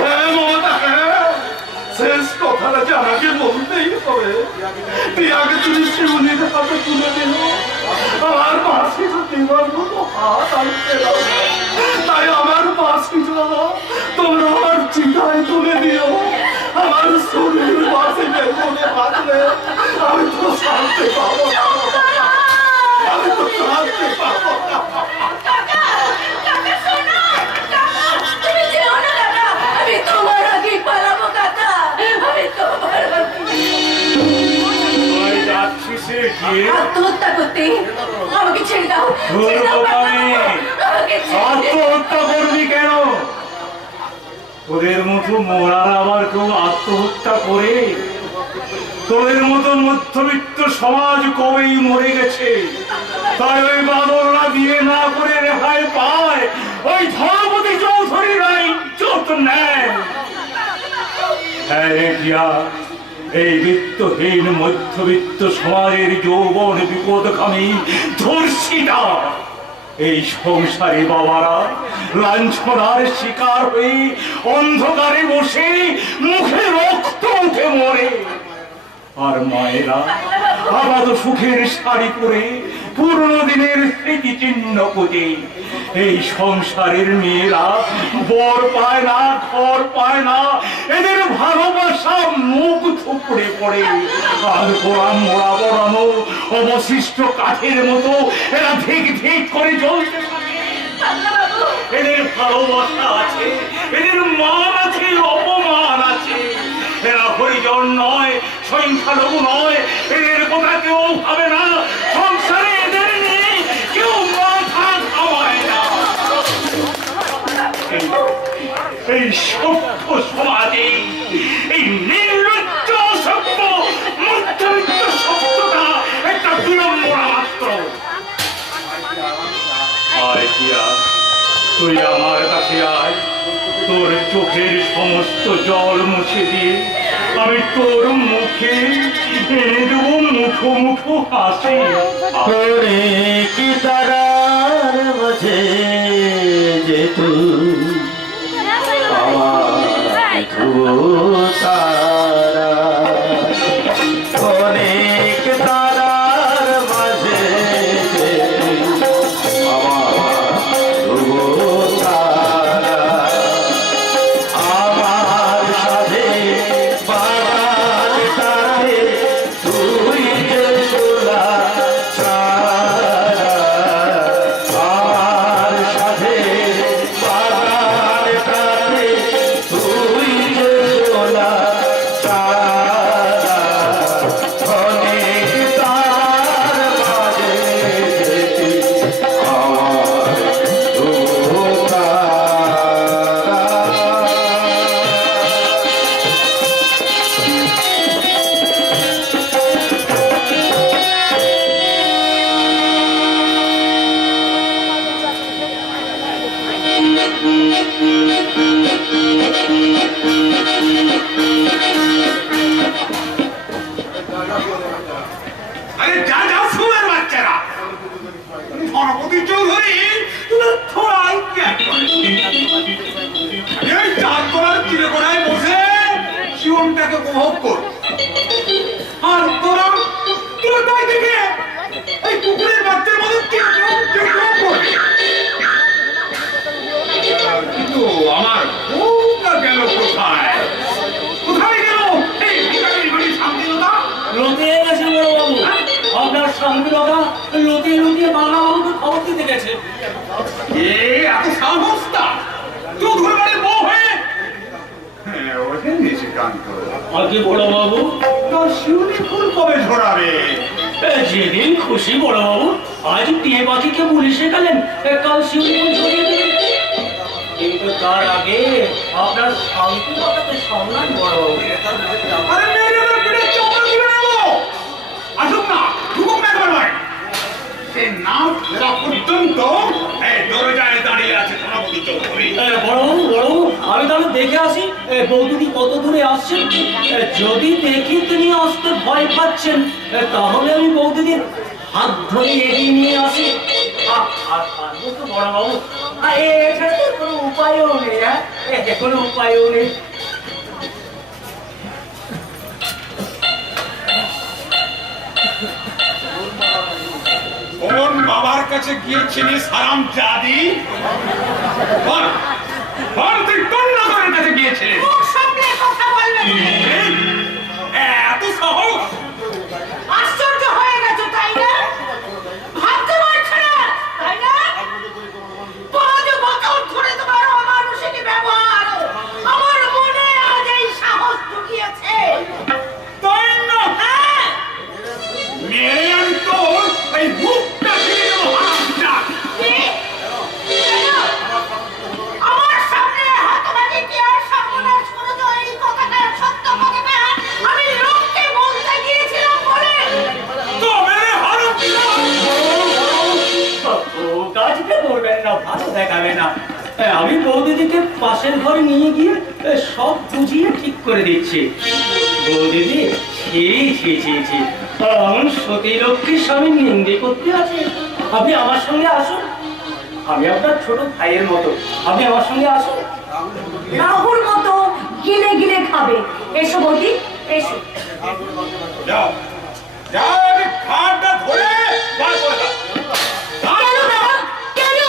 হ্যাঁ মমতা, হ্যাঁ, শেষ কথাটা যে আমাকে বলতেই হবে। প্রিয়াকে তুমি শিউলির হাতে তুলে দিল, আমার বাঁশিটা দেওয়ার মতো হাত আনতে দাও। তাই আমার বাঁশিটা তোমরা আমার চিতায় তুলে দিও। আমার শরীর বাঁশিতে মনে বাঁধলে আমি তো শান্তি পাবো না, আমি তো শান্তি পাবো না। তুমি যেও না দাদা, আমি তোমার আগে পালাবো কাকা, আমি তোমার আগে। ওই যাচ্ছিস রে কি? আত্মহত্যা করতে আমাকে ছেড়ে দাও, ছেড়ে দাও কাকা, আমাকে ছেড়ে দাও। আত্মহত্যা করবি কেন? তোদের মতো মোরার আবার কেউ আত্মহত্যা করে? তোদের মতো মধ্যবিত্ত সমাজ কবেই মরে গেছে। তাই ওই বাদলরা বিয়ে না করে রেহাই পায়, ওই ধর্মপতি চৌধুরীরা ইজ্জত নেয়। হ্যাঁ রে কিয়া, এই বিত্তহীন মধ্যবিত্ত সমাজের যৌবন বিপদকামী ধর্ষিতা এই সংসারে বাবারা লাঞ্ছনার শিকার হয়ে অন্ধকারে বসে মুখে রক্ত উঠে মরে, আর মায়েরা আবাদ সুখের শাড়ি পরে পুরনো দিনের স্মৃতি চিহ্ন খুঁজে। এই সংসারের মেয়েরা বর পায় না, ঘর পায় না, এদের ভালোবাসা মুখ থুপড়ে পড়ে। আর গোড়াম মোড়া বড়ানো অবশিষ্ট কাঠের মতো এরা ঠিক ঠিক করে চলতে থাকে। এদের ভালোবাসা আছে, এদের মান আছে, অপমান আছে। এরা হরিজন নয়, সংখ্যালঘু নয়, এদের কথা কেউ ভাবে না। সংসারে এদের নিয়ে কেউ মাথা ঘামায় না। এই সভ্য সমাজে এই নির্লজ্জ সভ্য মধ্যবিত্ত সভ্যতা একটা বিড়ম্বনা মাত্র। আয় কিয়া, তুই আমার কাছে আয়, তোর চোখের সমস্ত জল মুছে দিয়ে আমি তোর মুখে এনে দেবো মুঠো মুঠো হাসি। কি তারার মাঝে যে তুই আমার তারা, অনেক তারার মাঝে যে আমার তারা, আমার সাথে বাবার সাথে তুই যে তোলা ছাড়া, আমার সাথে বাবার সাথে তুই যে তোলা আরে যা যা শুয়ার বাচ্চারা, ধনপতি চৌধুরী তোরা থোড়াই জ্ঞান করে। এই চাঁদ করার চিরকোনায় বসে জীবনটাকে উপভোগ কর। আর তোরা তোরা তাই দেখে এই কুকুরের বাচ্চার মতো করবে। কিন্তু আমার বউটা গেল কোথায়? কোথায় গেল এই ভিখারির বাড়ির শান্তিলতা? লতিয়ে গেছে বড় বাবু, আপনার শান্তিলতা লতিয়ে লতিয়ে বাংলা বাবুকে খবর দিতে গেছে। এত সাহসটা চৌধুরী বাড়ির বউ হয়ে? হ্যাঁ, ওঠে নিশিকান্ত। আগে বড় বাবু, তোর শিউলি ফুল কবে ঝরাবে? যেদিন খুশি বড় বাবু। আজ টিয়ে পাখিকে পুলিশে গেলেন, কাল শিউলি ফুল ছড়িয়ে দেবেন। কিন্তু তার আগে আপনার শান্তিলতাকে সামলান বড় বাবু। আরে মেয়েদের পেটে চামড়া তুলে নেবো। আসুক না, ঢুকুক না একবার ভাই। সে নাম ফেরা পর্যন্ত এই দরজায় দাঁড়িয়ে আছে ধনপতি চৌধুরী। বড় বাবু, আমি তাহলে দেখে আসি বৌদিদি কত দূরে আসছেন। যদি দেখি তিনি আসতে ভয় পাচ্ছেন, তাহলে আমি বৌদিদির হাত ধরে এগিয়ে নিয়ে আসি। বড় বাবু, এছাড়া তো কোনো উপায়ও নেই। কোনো উপায়ও নেই। কোন বাবার কাছে গিয়েছিলি সারাম জাদি? বল, বল তুই কোন নগরের কাছে গিয়েছিলিস? মুখ সামনে কথা বলবেন। এত সহজ? আশ্চর্য হয়ে গেছো তাই না? ভাবতে পারছো না তাই না? বড় বছর ধরে তোমার অমানুষিক ব্যবহার আমার মনে আজ এই সাহস ঢুকিয়েছে। তাই না? হ্যাঁ, মেরে আমি তোর এই মুখটা দিয়ে দেবো হাতটা। কি? কেন? আমার সামনে হাতবাজি কি আর সর্বনাশ করে দাও এই কথাটা সত্য কথা না? আমি লোককে বলতে গিয়েছিলাম বলে। তবে হারুন কাজটা করবেন না, ভালো দেখাবে না। আমি বৌদিদিকে পাশের ঘরে নিয়ে গিয়ে সব বুঝিয়ে ঠিক করে দিচ্ছি। বৌদিদি, ছি ছি ছি ছি, এমন সতী লক্ষ্মীর স্বামী নিন্দে করতে আছে। আপনি আমার সঙ্গে আসুন, আমি আপনার ছোট ভাইয়ের মতো। আপনি আমার সঙ্গে আসুন। রাহুর মতো গিলে গিলে খাবে। এসো বৌদি, এসো। যাও, যাও, আমি খাটটা ধরে বার করে দাও। কেন বাবা? কেন?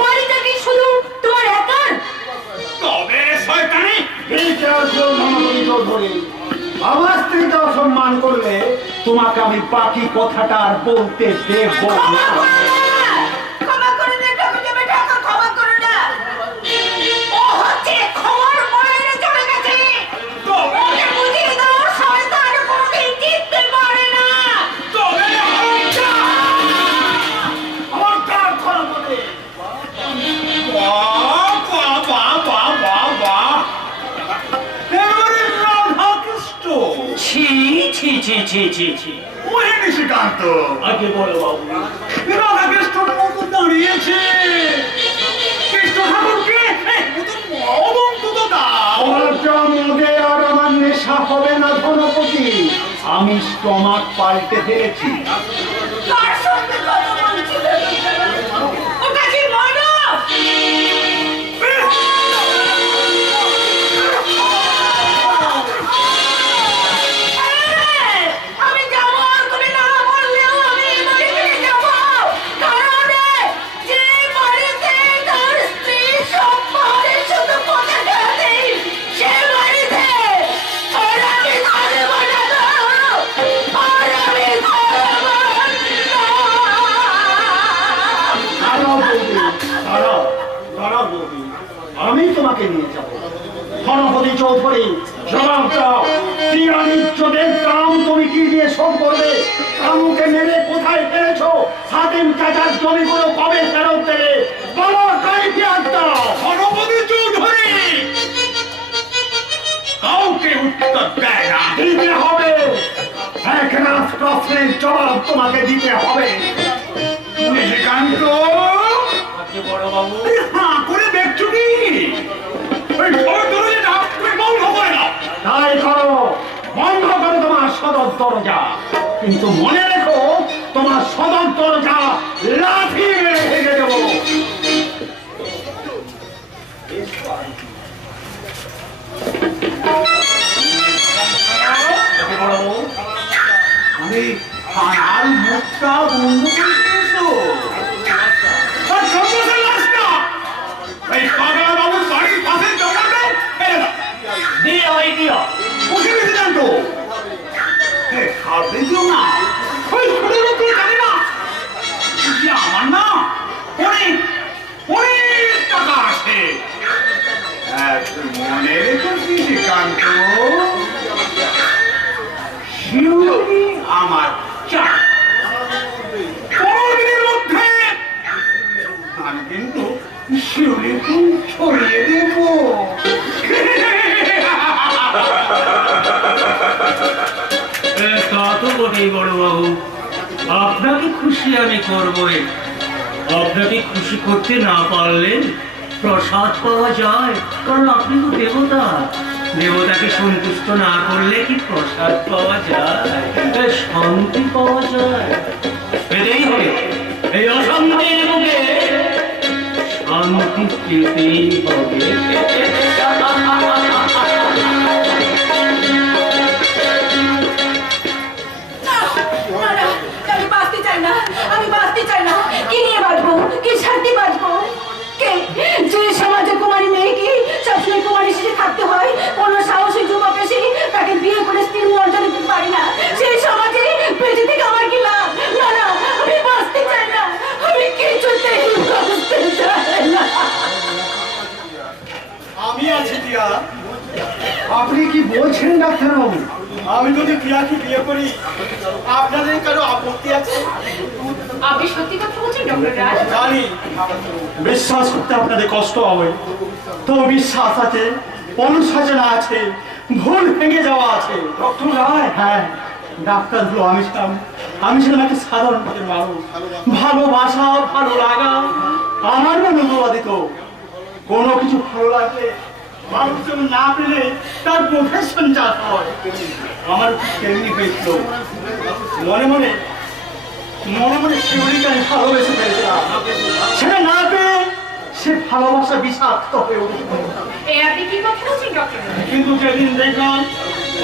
বাড়িটা কি শুধু তোমার একার? তবে শয়তানি এই যে আসলো ধনপতি চৌধুরী, আমার স্ত্রীকে অসম্মান করলে তোমাকে আমি বাকি কথাটা আর বলতে দেব ক্ষমা না। করো না! ক্ষমা করে দে, টমেটো বেটাকে ক্ষমা করো না। ও হচ্ছে ক্ষমার বাইরে চলে গেছে। ওকে বুঝিয়ে দাও, শয়তান কোনোদিন জিততে পারে না। তবে হারুনটা আমার কার ধরা পড়ে। বাহ, বাহ, বাহ, বাহ, বাহ, বাহ। এবারে রাধাকৃষ্ণ। ছি ছি ছি ছি ছি ছি। ওহে নিশিকান্ত। আগে বলো বাবু। রাধাকৃষ্ণর মতো দাঁড়িয়েছে। কৃষ্ণ ঠাকুরকে অবন্ত দাও। আমার যা মদে আর আমার নেশা হবে না ধনপতি, আমি স্টমাক পাল্টে ফেলেছি। কার সঙ্গে কথা বলছিল? ওটা কি মানব? আমি যাবো, তুমি না বললেও আমি এই বাড়ি থেকে যাবো। কারণ যে বাড়িতে তার স্ত্রী সম্মানে শুধু পতাকা নেই, সে বাড়িতে আর আমি থাকবো না গো। আর আমি থাকবো না। দাঁড়াও বৌদি, দাঁড়াও, দাঁড়াও বৌদি, আমি তোমাকে নিয়ে যাবো। ধনপতি চৌধুরী, জবাব দাও, ইজ্জতের কাম তুমি কি দিয়ে শোধ করবে? কামুকে মেরে কোথায় ফেলেছো? হাতিম চাচার জমিগুলো কবে ফেরত দেবে? বলো, কাইফিয়াত দাও। ধনপতি চৌধুরী কাউকে উত্তর দেয় না। দিতে হবে, এক রাত প্রশ্নের জবাব তোমাকে দিতে হবে। নিশিকান্ত, আগে বড় বাবু। হাঁ করে দেখছো কি? ওই খবর দরজাটা তুমি বন্ধ করে দাও। তাই করো, বন্ধ করো তোমার সদর দরজা, কিন্তু মনে রেখো তোমার সদর দরজা লাঠি মেরে ভেঙে দেবো। আমি থানার মুখটা বন্ধ করে দিয়েছো। আর জঙ্গলের লাশটা এই পাগলা বাবুর বাড়ির পাশে জঙ্গলে ফেলে দাও। দিয়ে ওই দিও। কোথায় গেছে জানতো? খাবে দিও না। ওই ছোটের তুই জানি না যে আমার না অনেক অনেক টাকা আছে। তুই মনে রেখেছিস কান্ত, শিউলি আমার চাই। 15 দিনের মধ্যে আমি কিন্তু শিউলি ফুল ছড়িয়ে দেবো। তা তো বটেই বড় বাবু, আপনাকে খুশি আমি করবই। আপনাকে খুশি করতে না পারলে প্রসাদ পাওয়া যায়, কারণ আপনি তো দেবতা। দেবতাকে সন্তুষ্ট না করলে কি প্রসাদ পাওয়া যায়, শান্তি পাওয়া যায়? পেতেই হবে, এই অশান্তির মুখে শান্তি পেতেই হবে। আমি বাঁচতে চাই না, আমি বাঁচতে চাই না। কি নিয়ে বাঁচবো, কি শান্তি বাঁচবো? কে যে সমাজে কুমারী মেয়েকে সবসময় কুমারী সেজে থাকতে হয়, কোনো সাহসী যুবক এসে তাকে বিয়ে করে স্ত্রীর মর্যাদা দিতে পারে না, সেই সমাজে বেঁচে থেকে আমার কি লাভ? না না, আমি বাঁচতে চাই না, আমি কিছুতেই বাঁচতে চাই না। আমি আছি টিয়া। আপনি কি বলছেন ডাক্তারবাবু? আমি যদি টিয়াকে বিয়ে করি আপনাদের কারো আপত্তি আছে? আপনি সত্যি কথা বলছেন ডক্টর রাজ? জানি বিশ্বাস করতে আপনাদের কষ্ট হবে, তো বিশ্বাস আছে, অনুশোচনা আছে, ভুল ভেঙে যাওয়া আছে। ডক্টর রায়, হ্যাঁ ডাক্তার হলো আমি ছিলাম একটা সাধারণ পথের মানুষ। ভালোবাসা, ভালো লাগা আমার মনে অনুবাদিত। কোনো কিছু ভালো লাগলে মানুষজন না পেলে তার প্রফেশন যা হয়, আমার তেমনি হয়েছিল। মনে মনে শিউলিকে আমি ভালোবেসে ফেলেছিলাম, সেটা না পেয়ে সে ভালোবাসা বিষাক্ত হয়ে উঠেছিল। আপনি কি কথা বলছেন ডক্টর? কিন্তু যেদিন দেখলাম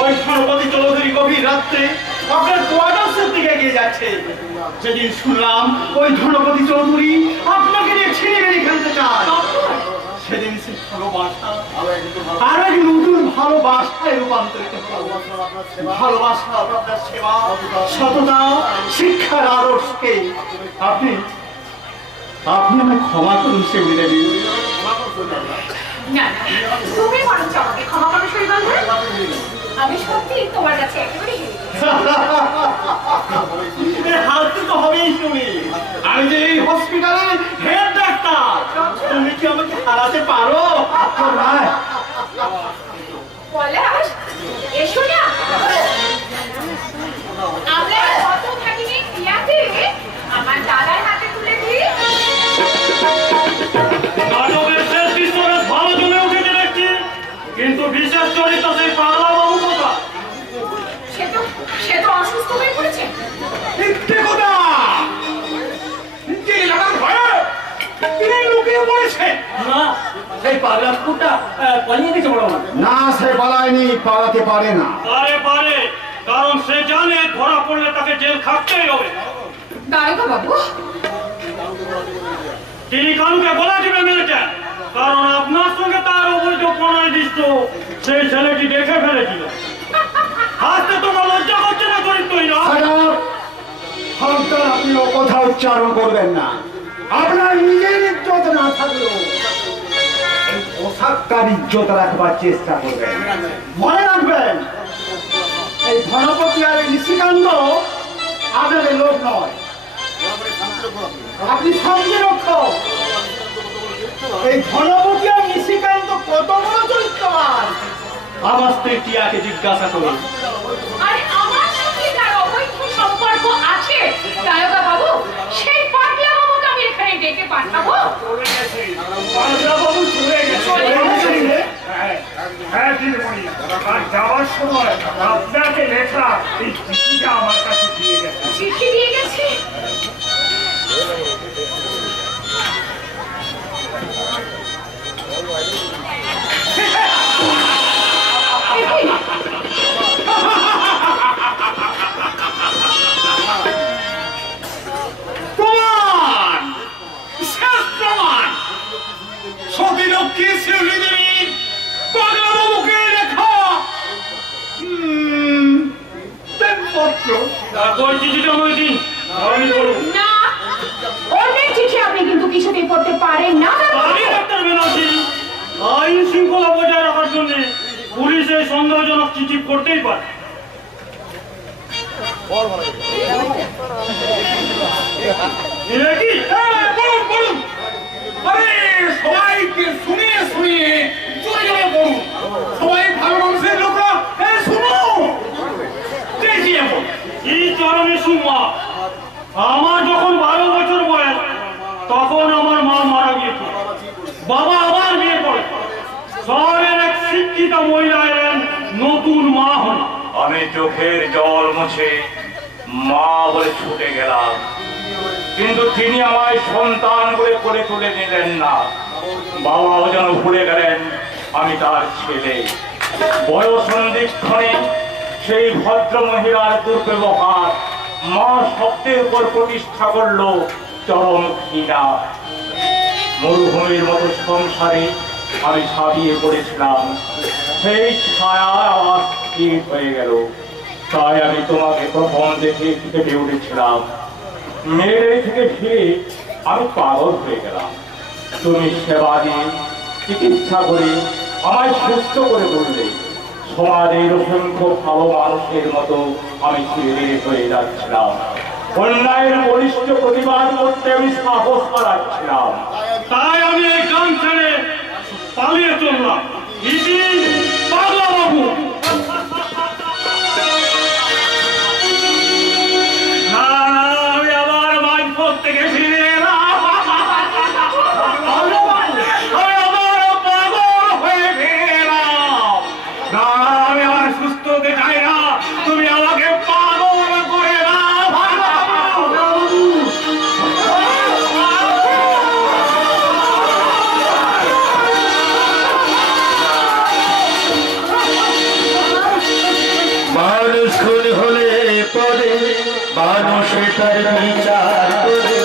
ওই গণপতি চৌধুরী গভীর রাত্রে আপনার কোয়ার্টার্সের দিকে এগিয়ে যাচ্ছে, সেদিন শুনলাম ওই ধনপতি চৌধুরী আপনাকে নিয়ে ছিঁড়ে মেরে ফেলতে চায়। সেদিন সে ভালোবাসা আর এক নতুন ভালোবাসায় রূপান্তরিত হলো। ভালোবাসা, আপনার সেবা, সততা, শিক্ষার আদর্শকে আপনি আমায় ক্ষমা করুন শিউলি দেবী। না, তুমি বরঞ্চ আমাকে ক্ষমা করো শৈবাল। আমি সত্যি তোমার কাছে একেবারে হারতে তো হবেই শুনি, আমি যে এই হসপিটালের হেড ডাক্তার, তুমি কি আমাকে হারাতে পারো? পলাশ, এসো না। আমরা কত থাকিনি টিয়াকে আমার দাদার হাতে তুলে দিই। নাটকের শেষ দৃশ্যটা ভালো জমে উঠেছে দেখছি, কিন্তু বিশেষ চরিত্র সেই পাগলা বাবু কথা। সে তো অসুস্থ হয়ে পড়েছে। মিথ্যে কথা! যে লাগার ভয়ে তিনি লুকিয়ে পড়েছে। না, সেই পাগলা কুকুরটা পালিয়ে গেছে বড় বাবু। না, সে পালায়নি, পালাতে পারে না। পারে, কারণ সে জানে ধরা পড়লে তাকে জেল খাটতেই হবে। দারোগা বাবু, তিনি কানুকে গলা টিপে মেরেছেন, কারণ আপনার সঙ্গে তার অবৈধ প্রণয় দৃশ্য সেই ছেলেটি দেখে ফেলেছিল। হাসতে তোমার লজ্জা করছে না চরিত্রই না? খবরদার আপনি ও কথা উচ্চারণ করবেন না। আপনার নিজের ইজ্জত না থাকলেও এই পোশাকটার ইজ্জত রাখবার চেষ্টা করবেন। মনে রাখবেন, এই ধনপতি আর এই নিশিকান্ত আপনাদের লোক নয়, আপনি শান্তি রক্ষক। এই ধনপতি আর নিশিকান্ত কত বড় চরিত্রবান আমার স্ত্রী টিয়াকে জিজ্ঞাসা করুন। আরে আমার সঙ্গে তার অবৈধ সম্পর্ক আছে দারোগা বাবু, সেই পাগলা বাবুকে আমি এখানে ডেকে পাঠাবো। পাগলা বাবু চলে গেছে। হ্যাঁ দিদিমণি, আর যাওয়ার সময় আপনাকে লেখা এই চিঠিটা আমার কাছে দিয়ে গেছে। চিঠি দিয়ে গেছে? প্রমাণ, শেষ প্রমাণ। সতীলক্ষ্মী শিউলি দেবী পাগলা বাবুকে লেখা প্রেমপত্র। তারপর চিঠিটা আমাকে দিন, আমি বলবো। না, অন্যের চিঠি আপনি কিন্তু কিছুতেই পড়তে পারেন না। আমি ডাক্তার ব্যানার্জি, আইন শৃঙ্খলা বজায় রাখার জন্য পুলিশের সন্দেহজনক চিঠি করতেই পারে। এটা কি? বলুন বলুন, আরে সবাইকে শুনিয়ে শুনিয়ে জোরে জোরে বলুন। সবাই ভালো মানুষের লোকরা শুনো। চেঁচিয়ে বল। কি চরমে সুমা, আমার যখন 12 বছর বয়স তখন আমার মা মারা গিয়েছিল। বাবা আবার বিয়ে করে শহরের এক শিক্ষিত মহিলা এলেন নতুন মা হন। আমি চোখের জল মুছে মা বলে ছুটে গেলাম, কিন্তু তিনি আমায় সন্তান বলে করে তুলে নিলেন না। বাবাও যেন ভুলে গেলেন আমি তার ছেলে। বয়স সন্ধিক্ষণে সেই ভদ্র মহিলার দুর্ব্যবহার মা শব্দের উপর প্রতিষ্ঠা করল চরম ঘৃণা। মরুভূমির মতো সংসারে আমি ছাপিয়ে পড়েছিলাম, সেই ছায়া আবার স্থির হয়ে গেল। তাই আমি তোমাকে প্রথম দেখে কেটে উঠেছিলাম। মেয়েদের থেকে ফিরে আমি পাগল হয়ে গেলাম। তুমি সেবা দিয়ে চিকিৎসা করে আমায় সুস্থ করে তুললে। সমাজের অসংখ্য ভালো মানুষের মতো আমি ছেড়ে হয়ে যাচ্ছিলাম। অন্যায়ের বলিষ্ঠ প্রতিবাদ করতে আমি সাহস পাচ্ছিলাম। তাই আমি এই গ্রাম ছেড়ে পালিয়ে চললাম। ইতি পাগলা বাবু। না না, আমি আবার মাঝপথ থেকে ফিরে এলাম। আমি আবার পাগল হয়ে ফিরে এলাম। না, আমি আবার সুস্থ হতে চাই না, তুমি আমাকে পাগল করে না। মানুষ খুন হলে পরে মানুষ তার বিচার করে।